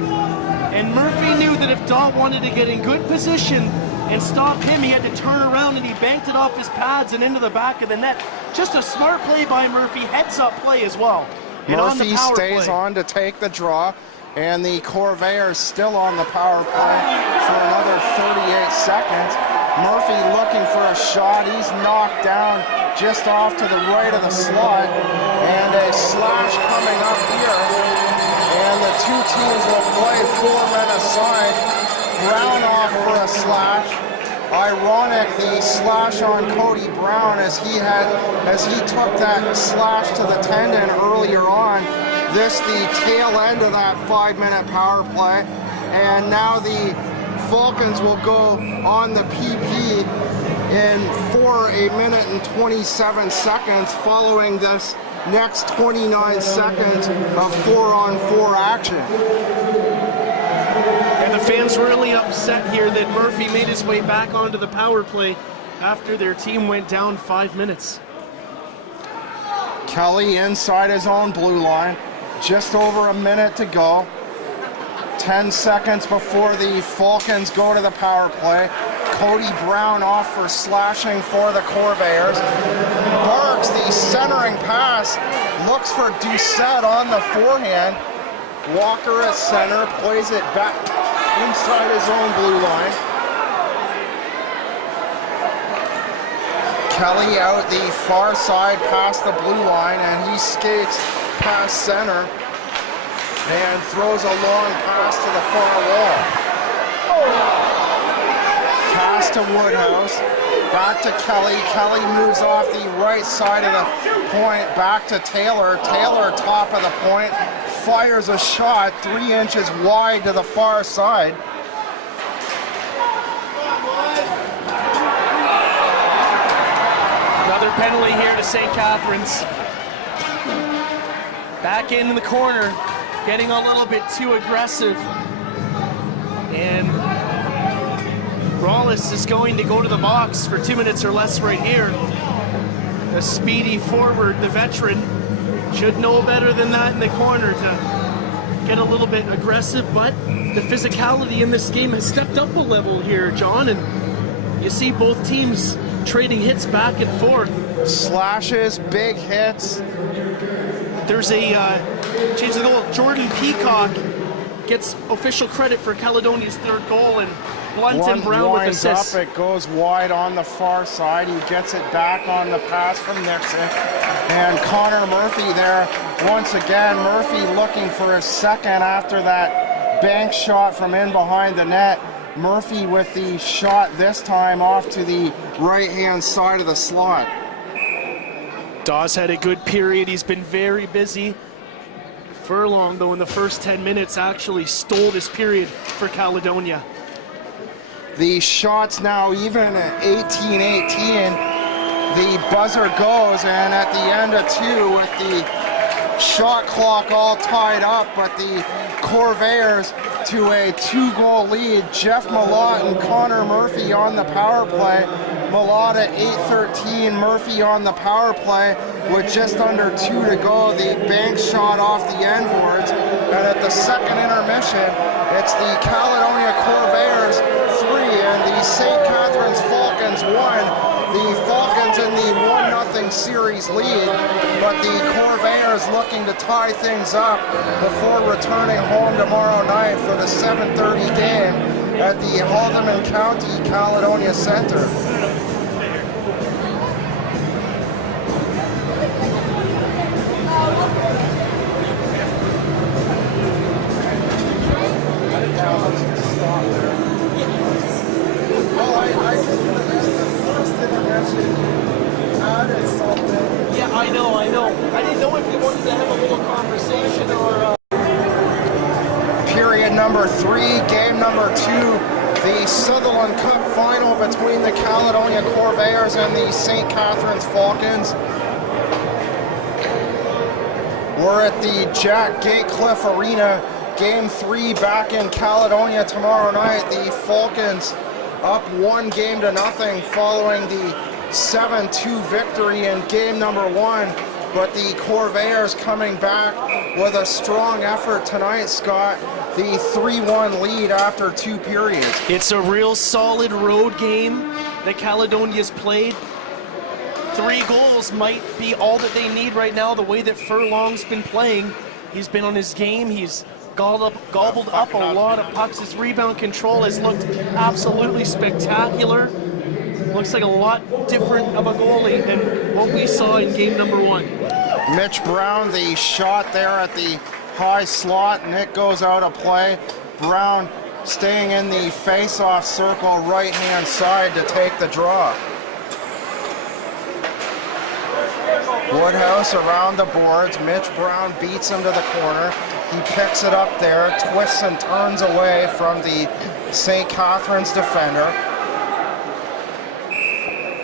And Murphy knew that if Daw wanted to get in good position and stop him, he had to turn around, and he banked it off his pads and into the back of the net. Just a smart play by Murphy, heads-up play as well. Murphy stays on to take the draw, and the Corvairs still on the power play for another 38 seconds. Murphy looking for a shot. He's knocked down just off to the right of the slot, and a slash coming up here. And the two teams will play 4 men aside. Brown off for a slash. ironic, the slash on Cody Brown, as he took that slash to the tendon earlier on. This the tail end of that 5-minute power play, and now the Falcons will go on the PP for 1 minute and 27 seconds following this next 29 seconds of 4-on-4 action. And the fans really upset here that Murphy made his way back onto the power play after their team went down 5 minutes. Kelly inside his own blue line, just over 1 minute to go. 10 seconds before the Falcons go to the power play. Cody Brown off for slashing for the Corvairs. Barks, the centering pass, looks for Doucette on the forehand. Walker at center, plays it back inside his own blue line. Kelly out the far side past the blue line, and he skates past center and throws a long pass to the far wall. Pass to Woodhouse, back to Kelly. Kelly moves off the right side of the point, back to Taylor. Taylor, top of the point, fires a shot 3 inches wide to the far side. Another penalty here to St. Catharines. Back in the corner, getting a little bit too aggressive. And Rawless is going to go to the box for 2 minutes or less right here. The speedy forward, the veteran, should know better than that in the corner to get a little bit aggressive, but the physicality in this game has stepped up a level here, John, and you see both teams trading hits back and forth. Slashes, big hits. There's a change of the goal. Jordan Peacock gets official credit for Caledonia's third goal, and Blunt and Brown with assists. Up, it goes wide on the far side. He gets it back on the pass from Nixon. And Connor Murphy there once again. Murphy looking for his second after that bank shot from in behind the net. Murphy with the shot this time off to the right-hand side of the slot. Dawes had a good period. He's been very busy. Furlong, though, in the first 10 minutes actually stole this period for Caledonia. The shot's now even at 18-18. The buzzer goes, and at the end of 2 with the shot clock all tied up, but the Corvairs to a 2-goal lead. Jeff Malott and Connor Murphy on the power play. Malott at 8:13, Murphy on the power play with just under 2 to go. The bank shot off the end boards, and at the second intermission, it's the Caledonia Corvairs 3 and the St. Catharines Falcons 1. The Falcons in the 1-0 series lead, but the Corvairs looking to tie things up before returning home tomorrow night for the 7:30 game at the Haldimand County Caledonia Center. Yeah, I know. I didn't know if you wanted to have a little conversation or... Period number 3, game number 2, the Sutherland Cup final between the Caledonia Corvairs and the St. Catharines Falcons. We're at the Jack Gatecliff Arena, game 3 back in Caledonia tomorrow night. The Falcons up 1-0 following the 7-2 victory in game number 1, but the Corvairs coming back with a strong effort tonight, Scott. The 3-1 lead after 2 periods. It's a real solid road game that Caledonia's played. 3 goals might be all that they need right now, the way that Furlong's been playing. He's been on his game. He's gobbled up a lot of pucks. His rebound control has looked absolutely spectacular. Looks like a lot different of a goalie than what we saw in game number 1. Mitch Brown, the shot there at the high slot, and it goes out of play. Brown staying in the face-off circle right-hand side to take the draw. Woodhouse around the boards. Mitch Brown beats him to the corner. He picks it up there, twists and turns away from the St. Catharines defender.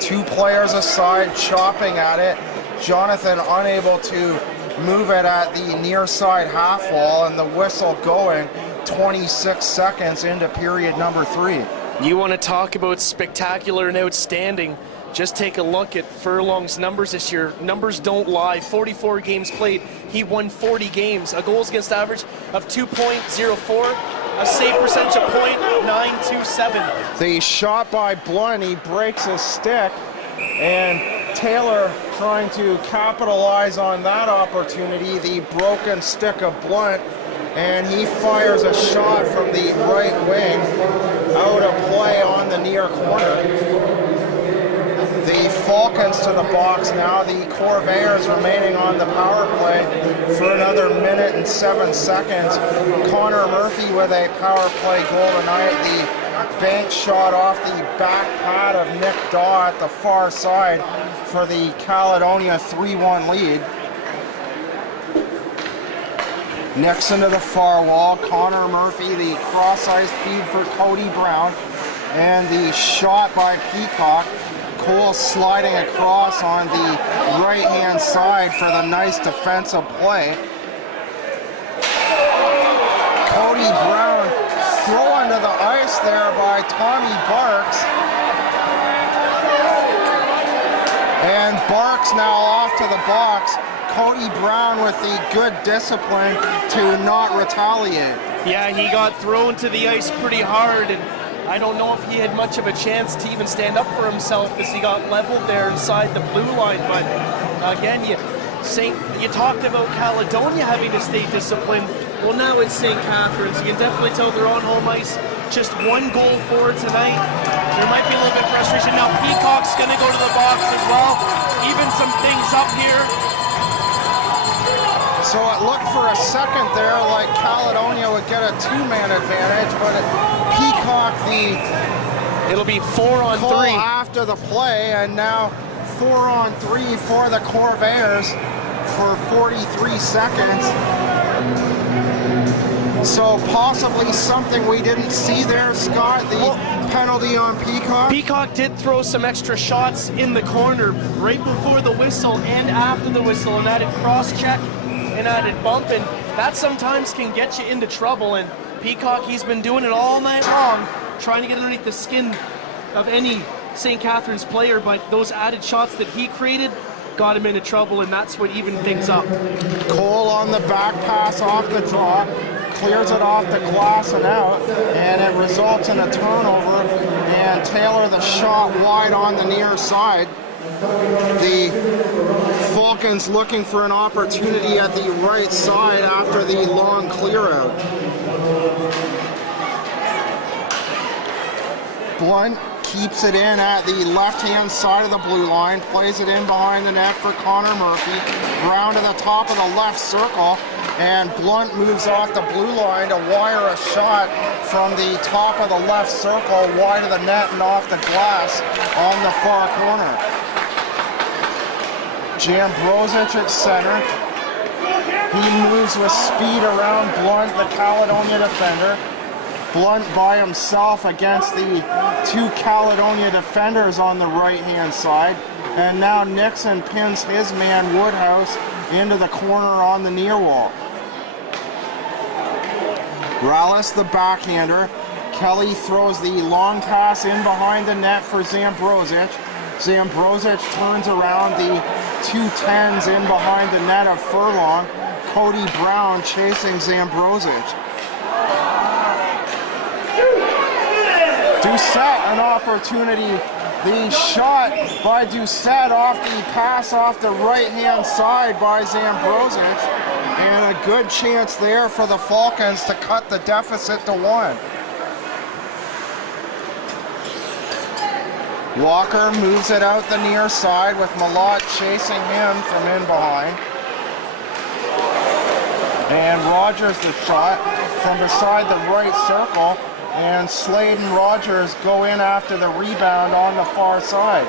Two players aside, chopping at it. Jonathan unable to move it at the near side half wall, and the whistle going 26 seconds into period number 3. You want to talk about spectacular and outstanding. Just take a look at Furlong's numbers this year. Numbers don't lie. 44 games played. He won 40 games. A goals against average of 2.04. A save percentage of .927. The shot by Blunt, he breaks his stick, and Taylor trying to capitalize on that opportunity, the broken stick of Blunt, and he fires a shot from the right wing out of play on the near corner. The Falcons to the box now. The Corvairs remaining on the power play for another minute and 7 seconds. Connor Murphy with a power play goal tonight. The bank shot off the back pad of Nick Daw at the far side for the Caledonia 3-1 lead. Nixon to the far wall. Connor Murphy, the cross-ice feed for Cody Brown. And the shot by Peacock. Cole sliding across on the right-hand side for the nice defensive play. Cody Brown thrown to the ice there by Tommy Barks. And Barks now off to the box. Cody Brown with the good discipline to not retaliate. Yeah, he got thrown to the ice pretty hard, and I don't know if he had much of a chance to even stand up for himself as he got leveled there inside the blue line. But again, you talked about Caledonia having to stay disciplined. Well, now it's St. Catharines. You can definitely tell they're on home ice. Just one goal for tonight. There might be a little bit of frustration. Now Peacock's going to go to the box as well. Even some things up here. So it looked for a second there like Caledonia would get a 2-man advantage, but Peacock, it'll be 4-on-3 after the play, and now 4-on-3 for the Corvairs for 43 seconds. So possibly something we didn't see there, Scott, the penalty on Peacock. Peacock did throw some extra shots in the corner right before the whistle and after the whistle, and added cross-check and added bump, and that sometimes can get you into trouble. And Peacock, he's been doing it all night long, trying to get underneath the skin of any St. Catharines player, but those added shots that he created got him into trouble, and that's what evened things up. Cole on the back pass off the draw, clears it off the glass and out, and it results in a turnover, and Taylor the shot wide on the near side. The Falcons looking for an opportunity at the right side after the long clear out. Blunt keeps it in at the left-hand side of the blue line, plays it in behind the net for Connor Murphy. Brown to the top of the left circle, and Blunt moves off the blue line to wire a shot from the top of the left circle wide of the net and off the glass on the far corner. Jambrozic at center. He moves with speed around Blunt, the Caledonia defender. Blunt by himself against the two Caledonia defenders on the right-hand side. And now Nixon pins his man Woodhouse into the corner on the near wall. Rallis, the backhander. Kelly throws the long pass in behind the net for Jambrozic. Jambrozic turns around the 2-10s in behind the net of Furlong. Cody Brown chasing Jambrozic. Doucette an opportunity. The shot by Doucette off the pass off the right-hand side by Jambrozic. And a good chance there for the Falcons to cut the deficit to 1. Walker moves it out the near side with Malott chasing him from in behind. And Rogers the shot from beside the right circle. And Slade and Rogers go in after the rebound on the far side.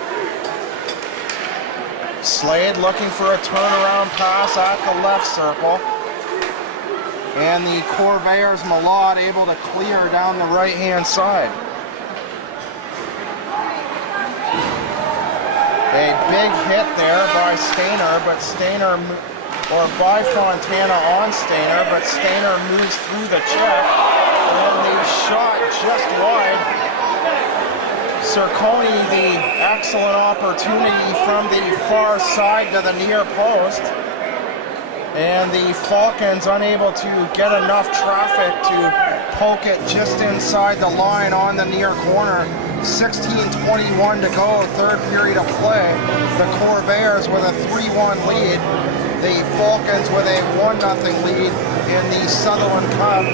Slade looking for a turnaround pass at the left circle. And the Corvairs Malott able to clear down the right-hand side. A big hit there by Stainer, but Stainer, or by Fontana on Stainer, but Stainer moves through the check. And the shot just wide. Cerconi, the excellent opportunity from the far side to the near post. And the Falcons unable to get enough traffic to poke it just inside the line on the near corner. 16:21 to go, third period of play. The Corvairs with a 3-1 lead. The Falcons with a 1-0 lead in the Sutherland Cup.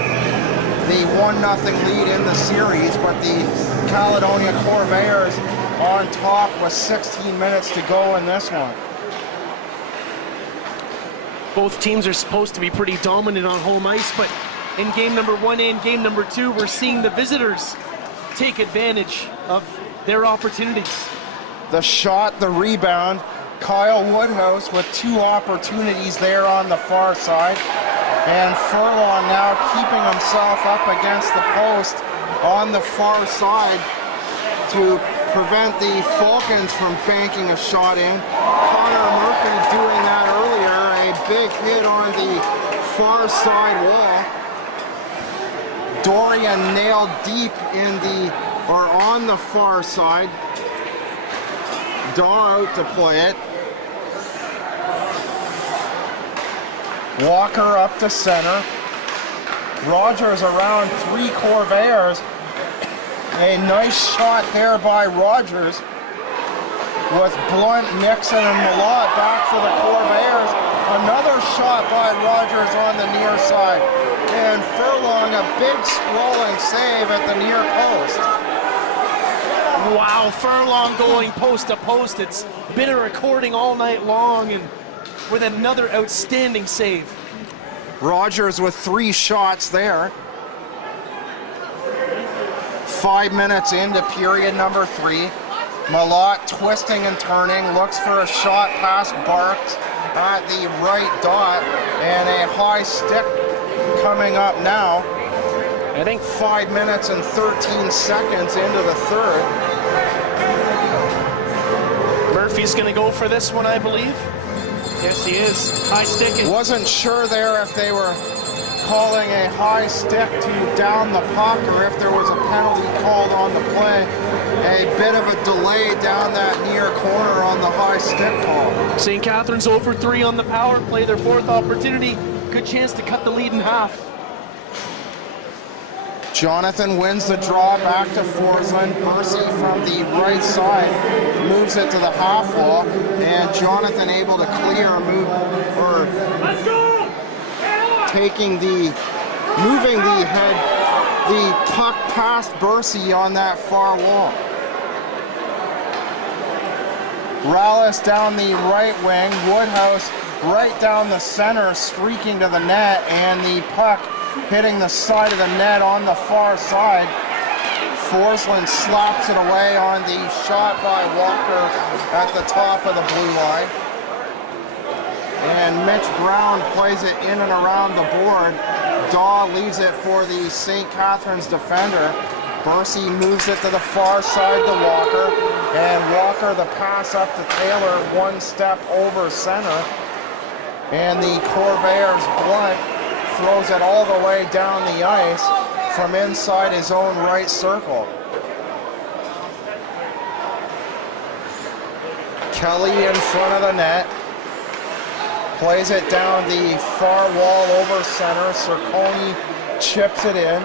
The 1-0 lead in the series, but the Caledonia Corvairs on top with 16 minutes to go in this one. Both teams are supposed to be pretty dominant on home ice, but in game number 1 and game number 2, we're seeing the visitors take advantage of their opportunities. The shot, the rebound, Kyle Woodhouse with 2 opportunities there on the far side. And Furlong now keeping himself up against the post on the far side to prevent the Falcons from banking a shot in. Connor Murphy doing that earlier, a big hit on the far side wall. Dorian nailed deep in the, or on the far side. Daw out to play it. Walker up to center. Rogers around 3 Corvairs. A nice shot there by Rogers with Blunt, Nixon, and Malott back for the Corvairs. Another shot by Rogers on the near side. And Furlong, a big sprawling save at the near post. Wow, Furlong going post to post. It's been a recording all night long, and with another outstanding save. Rogers with 3 shots there. 5 minutes into period number 3. Malott twisting and turning, looks for a shot past Barks at the right dot, and a high stick coming up now. I think 5 minutes and 13 seconds into the third. Murphy's gonna go for this one, I believe. Yes, he is. High stick. Wasn't sure there if they were calling a high stick to down the puck or if there was a penalty called on the play. A bit of a delay down that near corner on the high stick call. St. Catharines 0 for 3 on the power play, their 4th opportunity. Good chance to cut the lead in half. Jonathan wins the draw back to Forsland. Bursey from the right side moves it to the half wall, and Jonathan able to clear, move, or moving the puck past Bursey on that far wall. Rallis down the right wing, Woodhouse right down the center, streaking to the net, and the puck hitting the side of the net on the far side. Forsland slaps it away on the shot by Walker at the top of the blue line. And Mitch Brown plays it in and around the board. Daw leaves it for the St. Catharines defender. Bursey moves it to the far side to Walker. And Walker the pass up to Taylor, 1 step over center. And the Corvairs Blunt throws it all the way down the ice from inside his own right circle. Kelly in front of the net. Plays it down the far wall over center. Cerconi chips it in.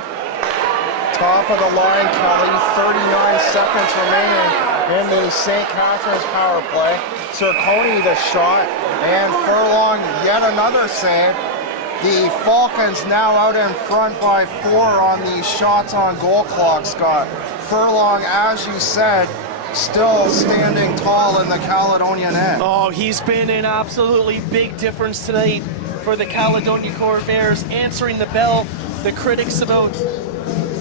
Top of the line, Kelly. 39 seconds remaining in the St. Catharines power play. Cerconi the shot, and Furlong yet another save. The Falcons now out in front by 4 on the shots on goal clock, Scott. Furlong, as you said, still standing tall in the Caledonia net. Oh, he's been an absolutely big difference tonight for the Caledonia Corvairs, answering the bell. The critics about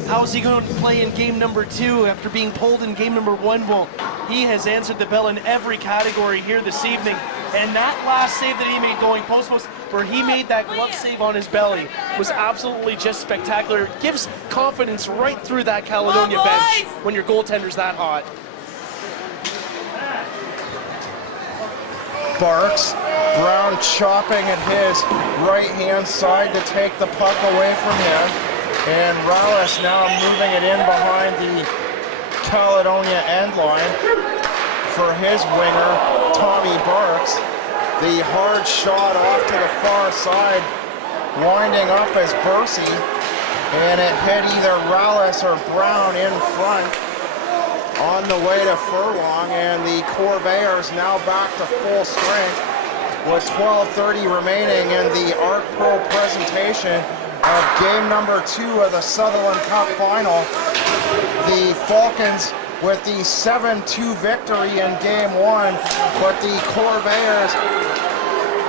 how's he going to play in game number 2 after being pulled in game number 1? Well, he has answered the bell in every category here this evening. And that last save that he made going post, where he made that glove save on his belly, was absolutely just spectacular. It gives confidence right through that Caledonia bench when your goaltender's that hot. Barks, Brown chopping at his right-hand side to take the puck away from him. And Rallis now moving it in behind the Caledonia end line for his winger, Tommy Barks. The hard shot off to the far side, winding up as Bursey, and it hit either Rallis or Brown in front on the way to Furlong, and the Corvairs now back to full strength with 12:30 remaining in the Art Pro presentation of game number 2 of the Sutherland Cup final. The Falcons with the 7-2 victory in game 1, but the Corvairs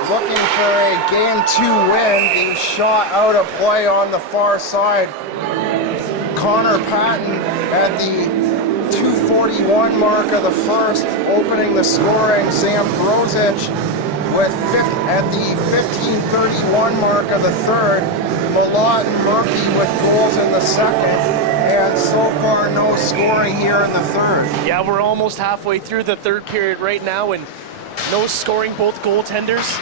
looking for a game 2 win. The shot out of play on the far side. Connor Patton at the 2:41 mark of the first, opening the scoring. Zambrosic at the 15:31 mark of the third. Malott and Murphy with goals in the second, and so far no scoring here in the third. Yeah, we're almost halfway through the third period right now, and no scoring. Both goaltenders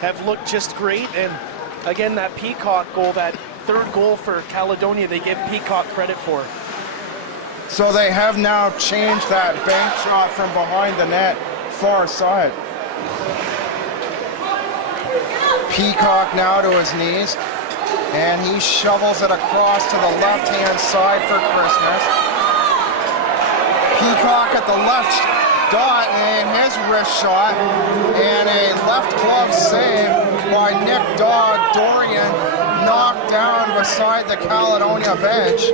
have looked just great, and again, that Peacock goal, that third goal for Caledonia, they give Peacock credit for. So they have now changed that bank shot from behind the net, far side. Peacock now to his knees, and he shovels it across to the left-hand side for Christmas. Peacock at the left dot, and his wrist shot, and a left glove save by Nick Dorian, knocked down beside the Caledonia bench.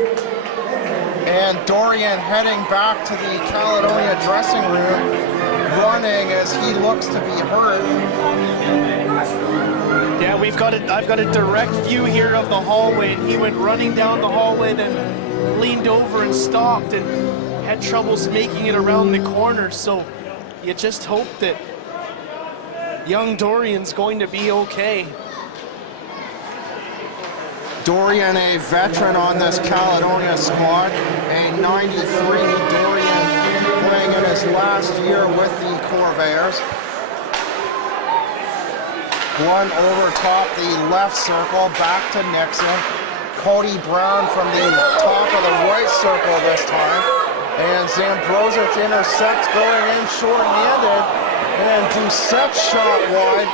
And Dorian heading back to the Caledonia dressing room, running as he looks to be hurt. Yeah, I've got a direct view here of the hallway, and he went running down the hallway, then leaned over and stopped and had troubles making it around the corner. So you just hope that young Dorian's going to be okay. Dorian, a veteran on this Caledonia squad, a 93. Dorian playing in his last year with the Corvairs. One over top the left circle, back to Nixon. Cody Brown from the top of the right circle this time. And Zambrosic intercepts, going in short-handed. And Doucette's shot wide.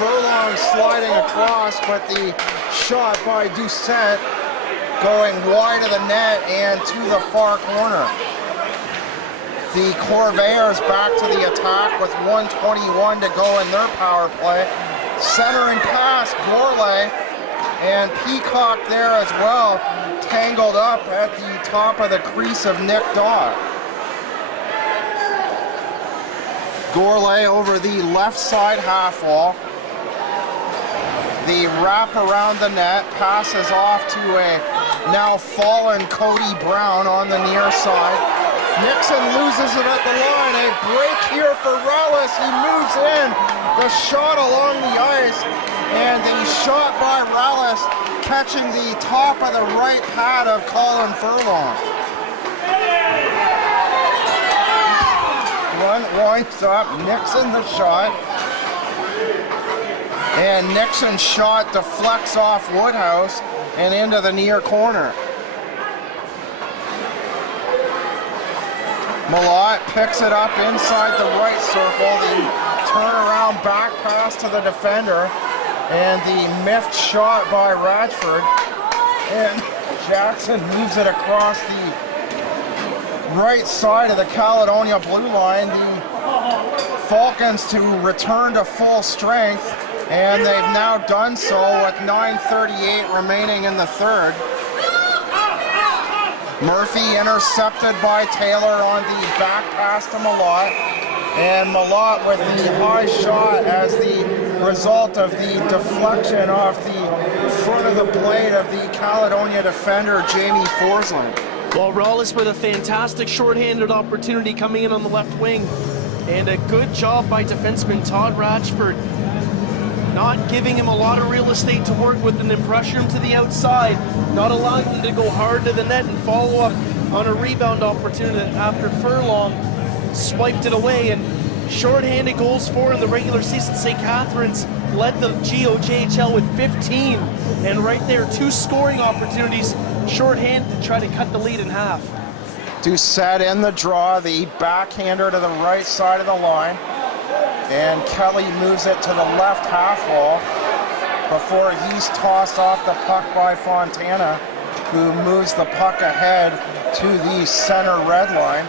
Furlong sliding across, but the shot by Doucette going wide of the net and to the far corner. The Corvairs back to the attack with 1:21 to go in their power play. Centering pass, Gourlay, and Peacock there as well, tangled up at the top of the crease of Nick Dodd. Gourlay over the left side half wall. The wrap around the net, passes off to a now fallen Cody Brown on the near side. Nixon loses it at the line. A break here for Rallis. He moves in. The shot along the ice, and the shot by Rallis catching the top of the right pad of Colin Furlong. One winds up, Nixon the shot. And Nixon's shot deflects off Woodhouse and into the near corner. Malott picks it up inside the right circle. The turnaround back pass to the defender. And the miffed shot by Radford. And Jackson moves it across the right side of the Caledonia blue line. The Falcons to return to full strength. And they've now done so with 9:38 remaining in the third. Murphy intercepted by Taylor on the back pass to Malott. And Malott with the high shot as the result of the deflection off the front of the blade of the Caledonia defender, Jamie Forsland. Well, Rawless with a fantastic shorthanded opportunity coming in on the left wing. And a good job by defenseman Todd Ratchford, not giving him a lot of real estate to work with and then pressure him to the outside, not allowing him to go hard to the net and follow up on a rebound opportunity after Furlong swiped it away. And shorthanded goals for in the regular season, St. Catharines led the GOJHL with 15. And right there, 2 scoring opportunities shorthanded to try to cut the lead in half. Doucette in the draw, the backhander to the right side of the line. And Kelly moves it to the left half wall before he's tossed off the puck by Fontana, who moves the puck ahead to the center red line.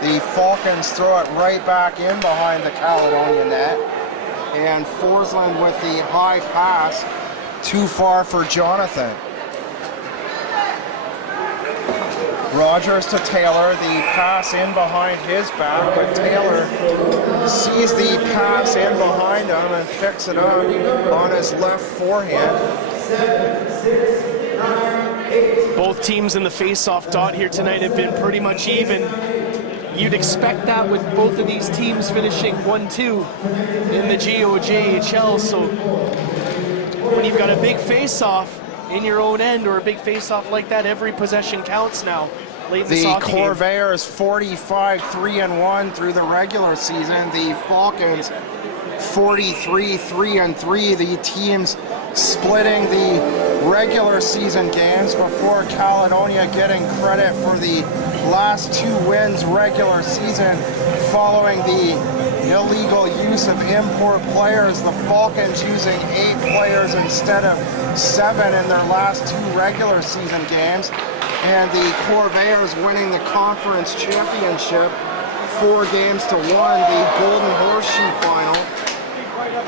The Falcons throw it right back in behind the Caledonia net. And Forsland with the high pass, too far for Jonathan. Rogers to Taylor, the pass in behind his back, but Taylor sees the pass in behind him and picks it up on his left forehand. Both teams in the face-off dot here tonight have been pretty much even. You'd expect that with both of these teams finishing 1-2 in the GOJHL. So when you've got a big face-off in your own end or a big face-off like that, every possession counts now. The Corvairs 45-3-1 through the regular season. The Falcons 43-3-3. The teams splitting the regular season games before Caledonia getting credit for the last 2 wins regular season following the illegal use of import players. The Falcons using 8 players instead of 7 in their last 2 regular season games. And the Corvairs winning the conference championship 4-1, the Golden Horseshoe final.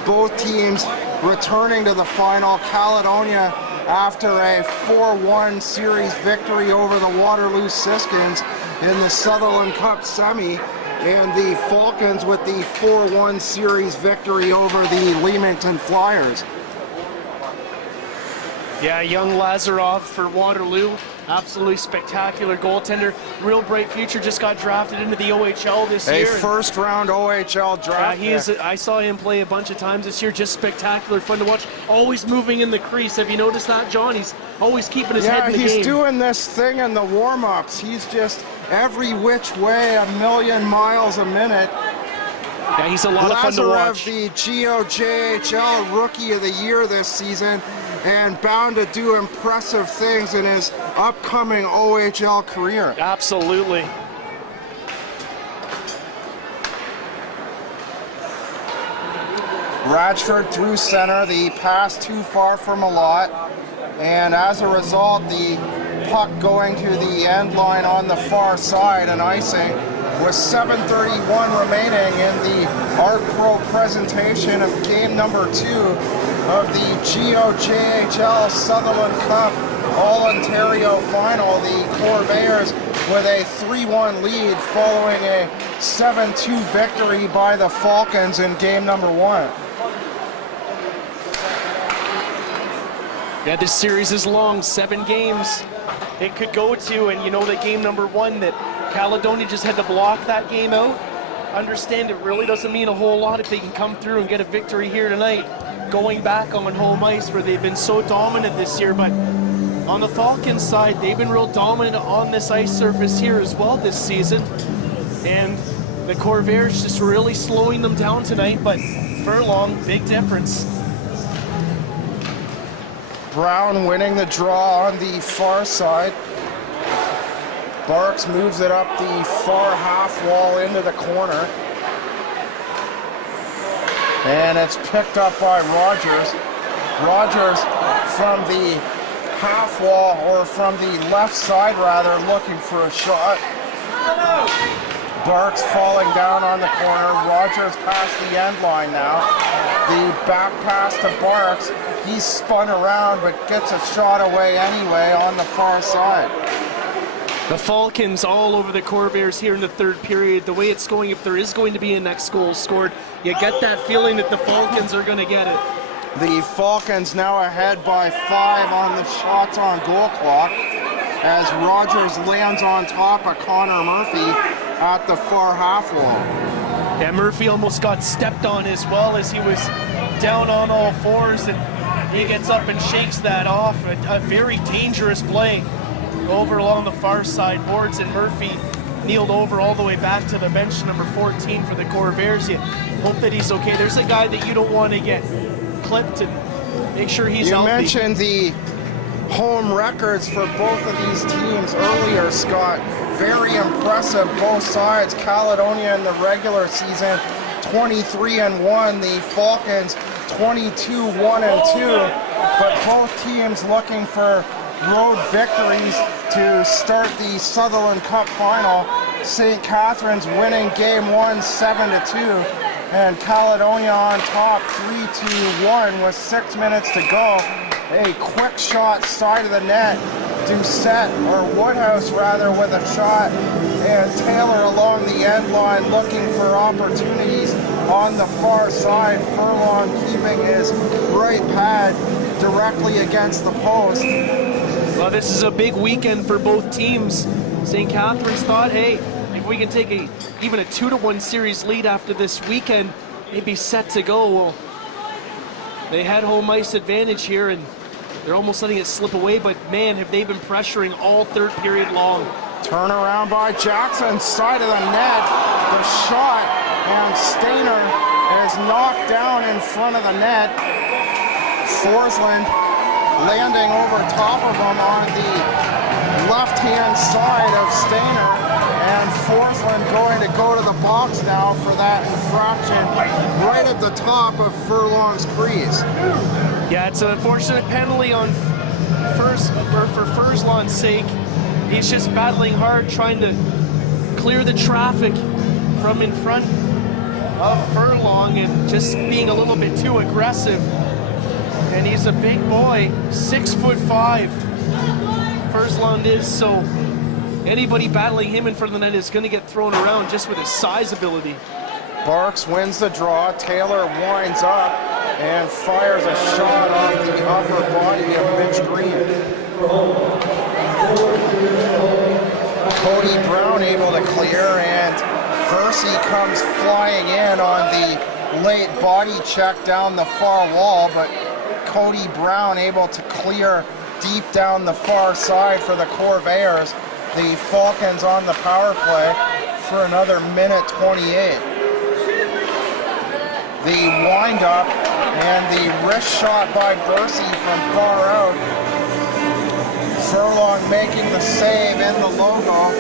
Both teams returning to the final. Caledonia after a 4-1 series victory over the Waterloo Siskins in the Sutherland Cup semi, and the Falcons with the 4-1 series victory over the Leamington Flyers. Yeah, young Lazaroff for Waterloo, absolutely spectacular goaltender. Real bright future, just got drafted into the OHL this year. A first-round OHL draft. Yeah, I saw him play a bunch of times this year, just spectacular, fun to watch. Always moving in the crease. Have you noticed that, John? He's always keeping his head in the game. Yeah, he's doing this thing in the warm-ups. He's just every which way, a million miles a minute. Yeah, he's a lot of fun to watch. The GOJHL Rookie of the Year this season, and bound to do impressive things in his upcoming OHL career. Absolutely. Ratchford through center, the pass too far for Malott, and as a result, the puck going to the end line on the far side and icing. With 7:31 remaining in the Art Pro presentation of game number 2 of the GOJHL Sutherland Cup All-Ontario Final, the Corvairs with a 3-1 lead following a 7-2 victory by the Falcons in game number 1. Yeah, this series is long, 7 games it could go to, and you know that game number 1 that Caledonia just had to block that game out. Understand it really doesn't mean a whole lot if they can come through and get a victory here tonight, going back on home ice where they've been so dominant this year. But on the Falcons side, they've been real dominant on this ice surface here as well this season. And the Corvairs just really slowing them down tonight, but Furlong, big difference. Brown winning the draw on the far side. Barks moves it up the far half wall into the corner. And it's picked up by Rogers. Rogers from the half wall, or from the left side rather, looking for a shot. Barks falling down on the corner. Rogers past the end line now. The back pass to Barks. He's spun around but gets a shot away anyway on the far side. The Falcons all over the Corvairs here in the third period. The way it's going, if there is going to be a next goal scored, you get that feeling that the Falcons are going to get it. The Falcons now ahead by 5 on the shots on goal clock as Rogers lands on top of Connor Murphy at the far half wall. Yeah, Murphy almost got stepped on as well as he was down on all fours, and he gets up and shakes that off. A very dangerous play over along the far side boards, and Murphy kneeled over all the way back to the bench, number 14 for the Corvairs. You hope that he's okay. There's a guy that you don't want to get clipped, and make sure he's healthy. You mentioned the home records for both of these teams earlier, Scott. Very impressive, both sides. Caledonia in the regular season, 23-1. The Falcons, 22-1-2. But both teams looking for road victories to start the Sutherland Cup final. St. Catharines winning game 1, 7-2. And Caledonia on top, 3-1 with 6 minutes to go. A quick shot side of the net. Doucette, or Woodhouse rather, with a shot. And Taylor along the end line looking for opportunities on the far side. Furlong keeping his right pad directly against the post. Well, this is a big weekend for both teams. St. Catharines thought, hey, if we can take even a 2-1 series lead after this weekend, they'd be set to go. Well, they had home ice advantage here, and they're almost letting it slip away, but man, have they been pressuring all third period long. Turnaround by Jackson, side of the net, the shot, and Stainer is knocked down in front of the net. Forsland landing over top of him on the left-hand side of Stainer, and Forsland going to go to the box now for that infraction right at the top of Furlong's crease. Yeah, it's an unfortunate penalty on for Furlong's sake. He's just battling hard, trying to clear the traffic from in front of Furlong and just being a little bit too aggressive. And he's a big boy, 6'5". Furlong is, so anybody battling him in front of the net is going to get thrown around just with his size ability. Barks wins the draw. Taylor winds up and fires a shot off the upper body of Mitch Green. Cody Brown able to clear, and Percy comes flying in on the late body check down the far wall, but Cody Brown able to clear deep down the far side for the Corvairs. The Falcons on the power play for another minute 28. The wind-up and the wrist shot by Bursey from far out. Furlong making the save in the logo,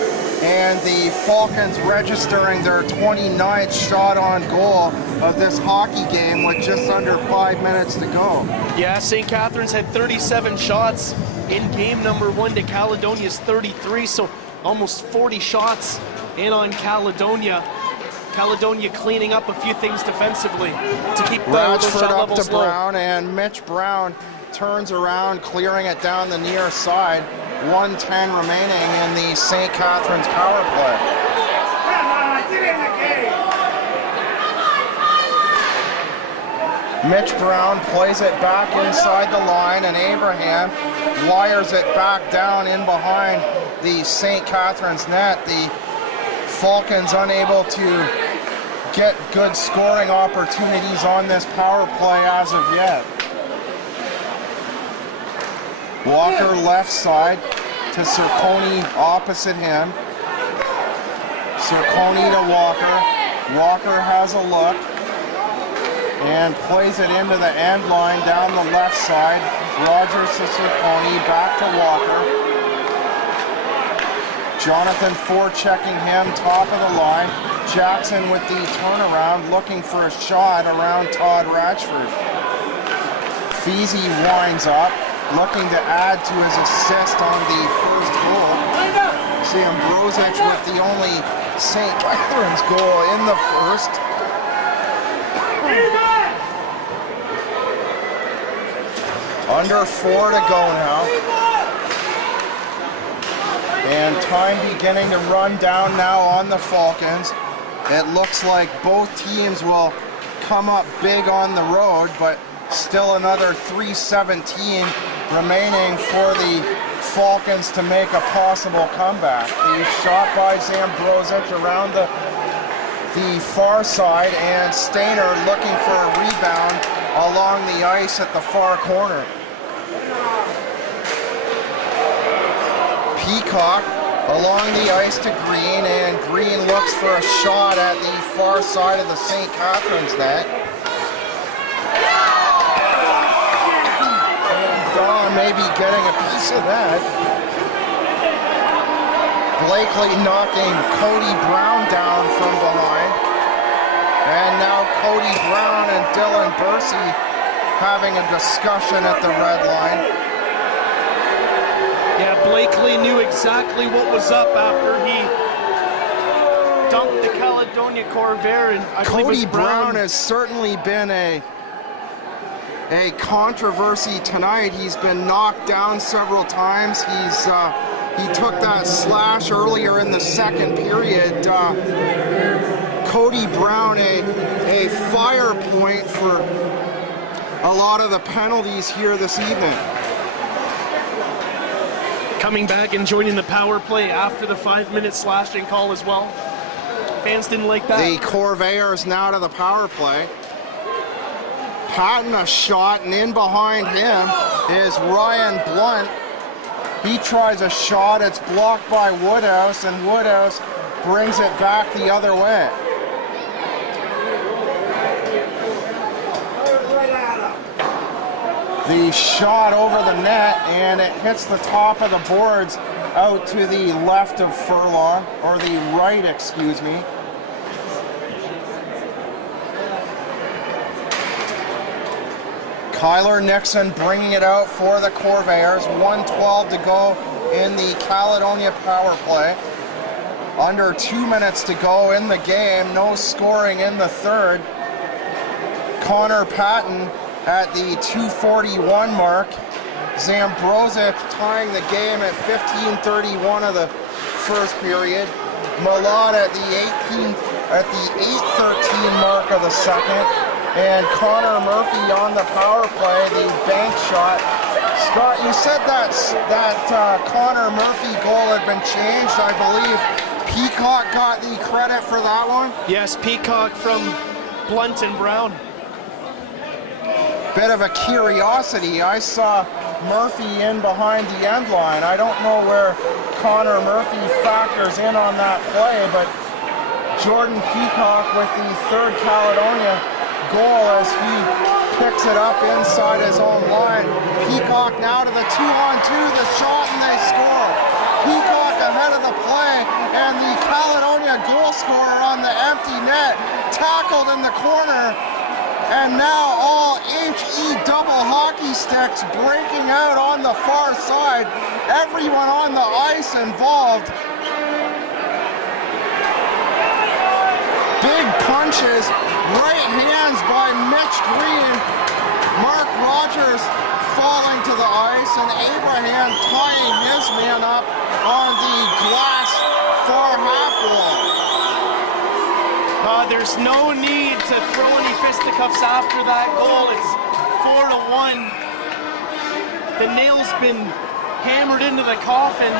and the Falcons registering their 29th shot on goal of this hockey game with just under 5 minutes to go. Yeah, St. Catharines had 37 shots in game number 1 to Caledonia's 33, so almost 40 shots in on Caledonia. Caledonia cleaning up a few things defensively to keep the shot up levels to low. Brown, and Mitch Brown turns around, clearing it down the near side. 1:10 remaining in the St. Catharines power play. Mitch Brown plays it back inside the line, and Abraham wires it back down in behind the St. Catharines net. The Falcons unable to get good scoring opportunities on this power play as of yet. Walker left side to Cerconi opposite him. Cerconi to Walker. Walker has a look and plays it into the end line down the left side. Rogers to Cerconi, back to Walker. Jonathan forechecking him, top of the line. Jackson with the turnaround, looking for a shot around Todd Ratchford. Feasy winds up, looking to add to his assist on the first goal. See Ambrozic with the only St. Catharines goal in the first. Under 4 to go now. And time beginning to run down now on the Falcons. It looks like both teams will come up big on the road, but Still another 3:17 remaining for the Falcons to make a possible comeback. The shot by Zambrosic around the far side, and Stainer looking for a rebound along the ice at the far corner. Peacock along the ice to Green, and Green looks for a shot at the far side of the St. Catharines net. And Don maybe getting a piece of that. Blakely knocking Cody Brown down from behind. And now Cody Brown and Dylan Bursey having a discussion at the red line. Yeah, Blakely knew exactly what was up after he dunked the Caledonia Corvairs, and I believe it was Cody Brown has certainly been a controversy tonight. He's been knocked down several times. He took that slash earlier in the second period. Cody Brown, a fire point for a lot of the penalties here this evening. Coming back and joining the power play after the 5-minute slashing call as well. Fans didn't like that. The Corvairs now to the power play. Patton a shot, and in behind him is Ryan Blunt. He tries a shot, it's blocked by Woodhouse, and Woodhouse brings it back the other way. The shot over the net, and it hits the top of the boards out to the left of Furlong, or the right, excuse me. Kyler Nixon bringing it out for the Corvairs. 1:12 to go in the Caledonia power play. Under 2 minutes to go in the game. No scoring in the third. Connor Patton at the 2:41 mark. Zambrosic tying the game at 15:31 of the first period. Malott at the 8:13 mark of the second. And Connor Murphy on the power play, the bank shot. Scott, you said that Connor Murphy goal had been changed. I believe Peacock got the credit for that one. Yes, Peacock from Blunt and Brown. Bit of a curiosity. I saw Murphy in behind the end line. I don't know where Connor Murphy factors in on that play, but Jordan Peacock with the third Caledonia goal as he picks it up inside his own line. Peacock now to the 2-on-2, the shot, and they score. Peacock ahead of the play, and the Caledonia goal scorer on the empty net, tackled in the corner, and now all HE double hockey sticks breaking out on the far side. Everyone on the ice involved. Big punches, right hands by Mitch Green. Mark Rogers falling to the ice, and Abraham tying his man up on the glass far half wall. There's no need to throw any fisticuffs after that goal. It's 4-1. The nail's been hammered into the coffin.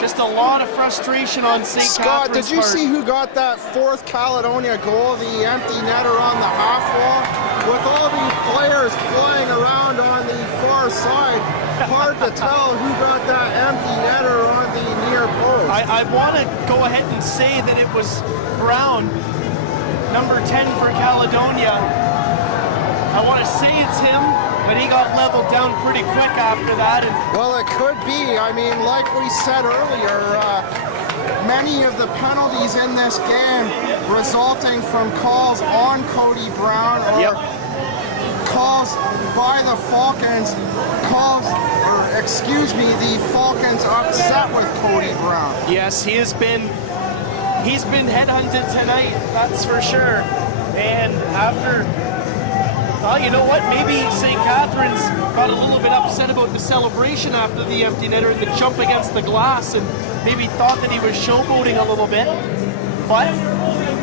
Just a lot of frustration on St. Catharines' Scott, did you part. see who got that fourth Caledonia goal, the empty netter on the half wall? With all these players flying around on the far side, hard to tell who got that empty netter on the near post. I want to go ahead and say that it was Brown, number 10 for Caledonia. I want to say it's him, but he got leveled down pretty quick after that. And well, it could be. I mean, like we said earlier, many of the penalties in this game resulting from calls on Cody Brown or calls by the Falcons, the Falcons upset with Cody Brown. yes, he's been headhunted tonight, that's for sure. And after, well, you know what? Maybe St. Catharines got a little bit upset about the celebration after the empty netter and the jump against the glass, and maybe thought that he was showboating a little bit. But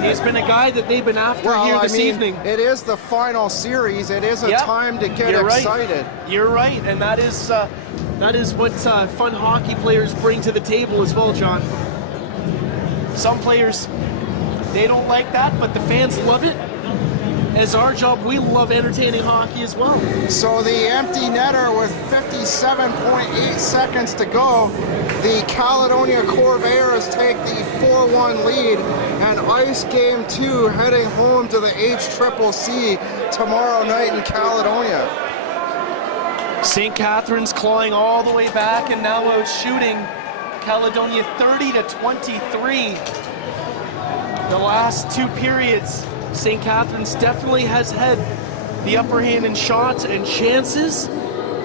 He's been a guy that they've been after here this evening. It is the final series. It is a time to get excited. Right. You're right, and that is what fun hockey players bring to the table as well, John. Some players, they don't like that, but the fans love it. As our job, we love entertaining hockey as well. So the empty netter with 57.8 seconds to go. The Caledonia Corvairs take the 4-1 lead and ice game 2 heading home to the HCCC tomorrow night in Caledonia. St. Catharines clawing all the way back and now out shooting Caledonia 30-23. The last 2 periods, St. Catharines definitely has had the upper hand in shots and chances,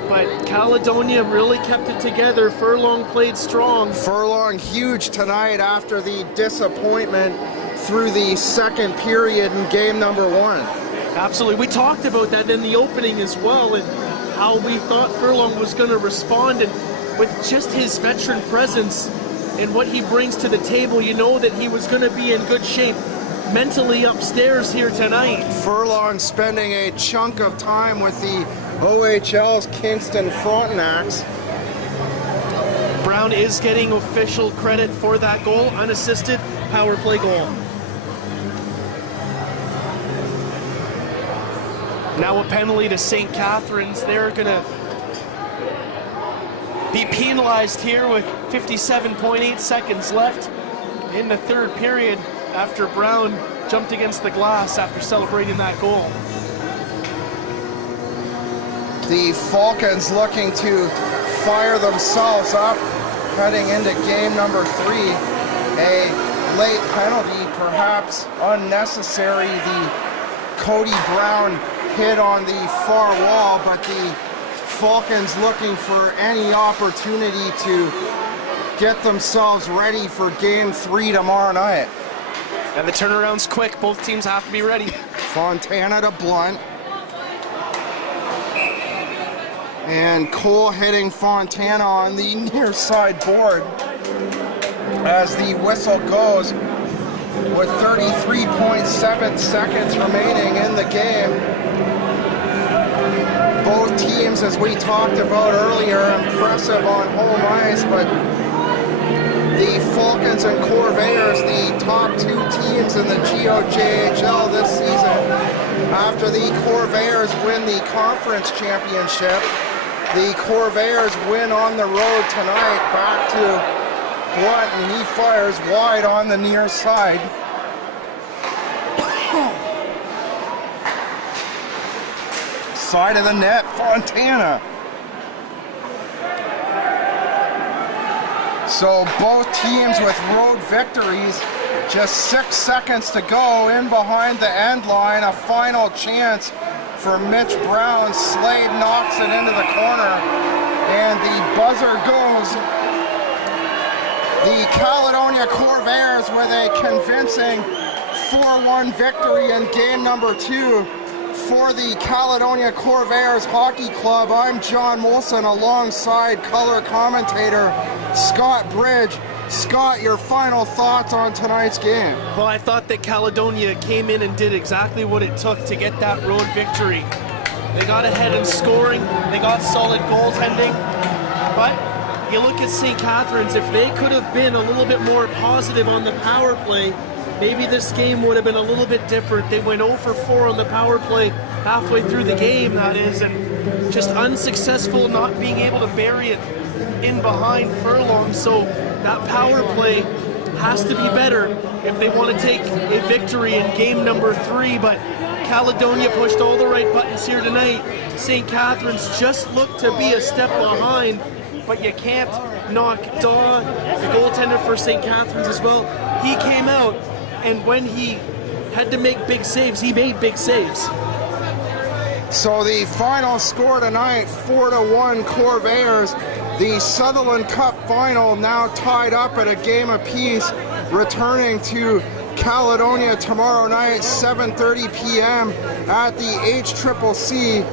but Caledonia really kept it together. Furlong played strong. Furlong huge tonight after the disappointment through the second period in game number 1. Absolutely. We talked about that in the opening as well, and how we thought Furlong was going to respond, and with just his veteran presence and what he brings to the table, you know that he was going to be in good shape mentally upstairs here tonight. Furlong spending a chunk of time with the OHL's Kingston Frontenacs. Brown is getting official credit for that goal, unassisted power play goal. Now a penalty to St. Catharines. They're going to be penalized here with 57.8 seconds left in the third period after Brown jumped against the glass after celebrating that goal. The Falcons looking to fire themselves up heading into game number 3. A late penalty, perhaps unnecessary. The Cody Brown hit on the far wall, but the Falcons looking for any opportunity to get themselves ready for game 3 tomorrow night. And the turnaround's quick. Both teams have to be ready. Fontana to Blunt. And Cole hitting Fontana on the near side board as the whistle goes with 33.7 seconds remaining in the game. Both teams, as we talked about earlier, impressive on home ice, but the Falcons and Corvairs, the top 2 teams in the GOJHL this season. After the Corvairs win the conference championship, the Corvairs win on the road tonight. Back to Blunt, and he fires wide on the near side. Side of the net, Fontana. So both teams with road victories. Just 6 seconds to go in behind the end line. A final chance for Mitch Brown. Slade knocks it into the corner, and the buzzer goes. The Caledonia Corvairs with a convincing 4-1 victory in game number 2. For the Caledonia Corvairs Hockey Club, I'm John Molson alongside color commentator Scott Bridge. Scott, your final thoughts on tonight's game? Well, I thought that Caledonia came in and did exactly what it took to get that road victory. They got ahead in scoring, they got solid goaltending, but you look at St. Catharines, if they could have been a little bit more positive on the power play, maybe this game would have been a little bit different. They went 0 for 4 on the power play halfway through the game, that is, and just unsuccessful not being able to bury it in behind Furlong. So that power play has to be better if they want to take a victory in game number 3. But Caledonia pushed all the right buttons here tonight. St. Catharines just looked to be a step behind, but you can't knock Daw, the goaltender for St. Catharines as well. He came out, and when he had to make big saves, he made big saves. So the final score tonight, 4-1 Corvairs. The Sutherland Cup final now tied up at a game apiece, returning to Caledonia tomorrow night, 7:30 p.m. at the HCCC.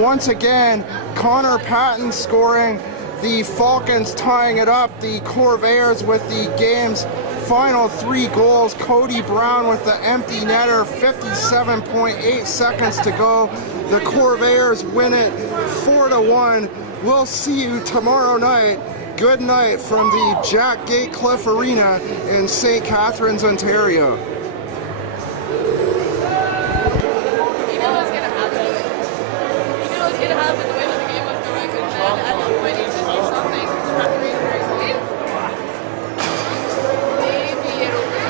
Once again, Connor Patton scoring, the Falcons tying it up, the Corvairs with the game's final 3 goals. Cody Brown with the empty netter, 57.8 seconds to go. The Corvairs win it 4-1. We'll see you tomorrow night. Good night from the Jack Gatecliff Arena in St. Catharines, Ontario. You know what's going to happen. You know what's going to happen the way that the game was going. And then at some point you should do something very, very quick. Maybe it'll be.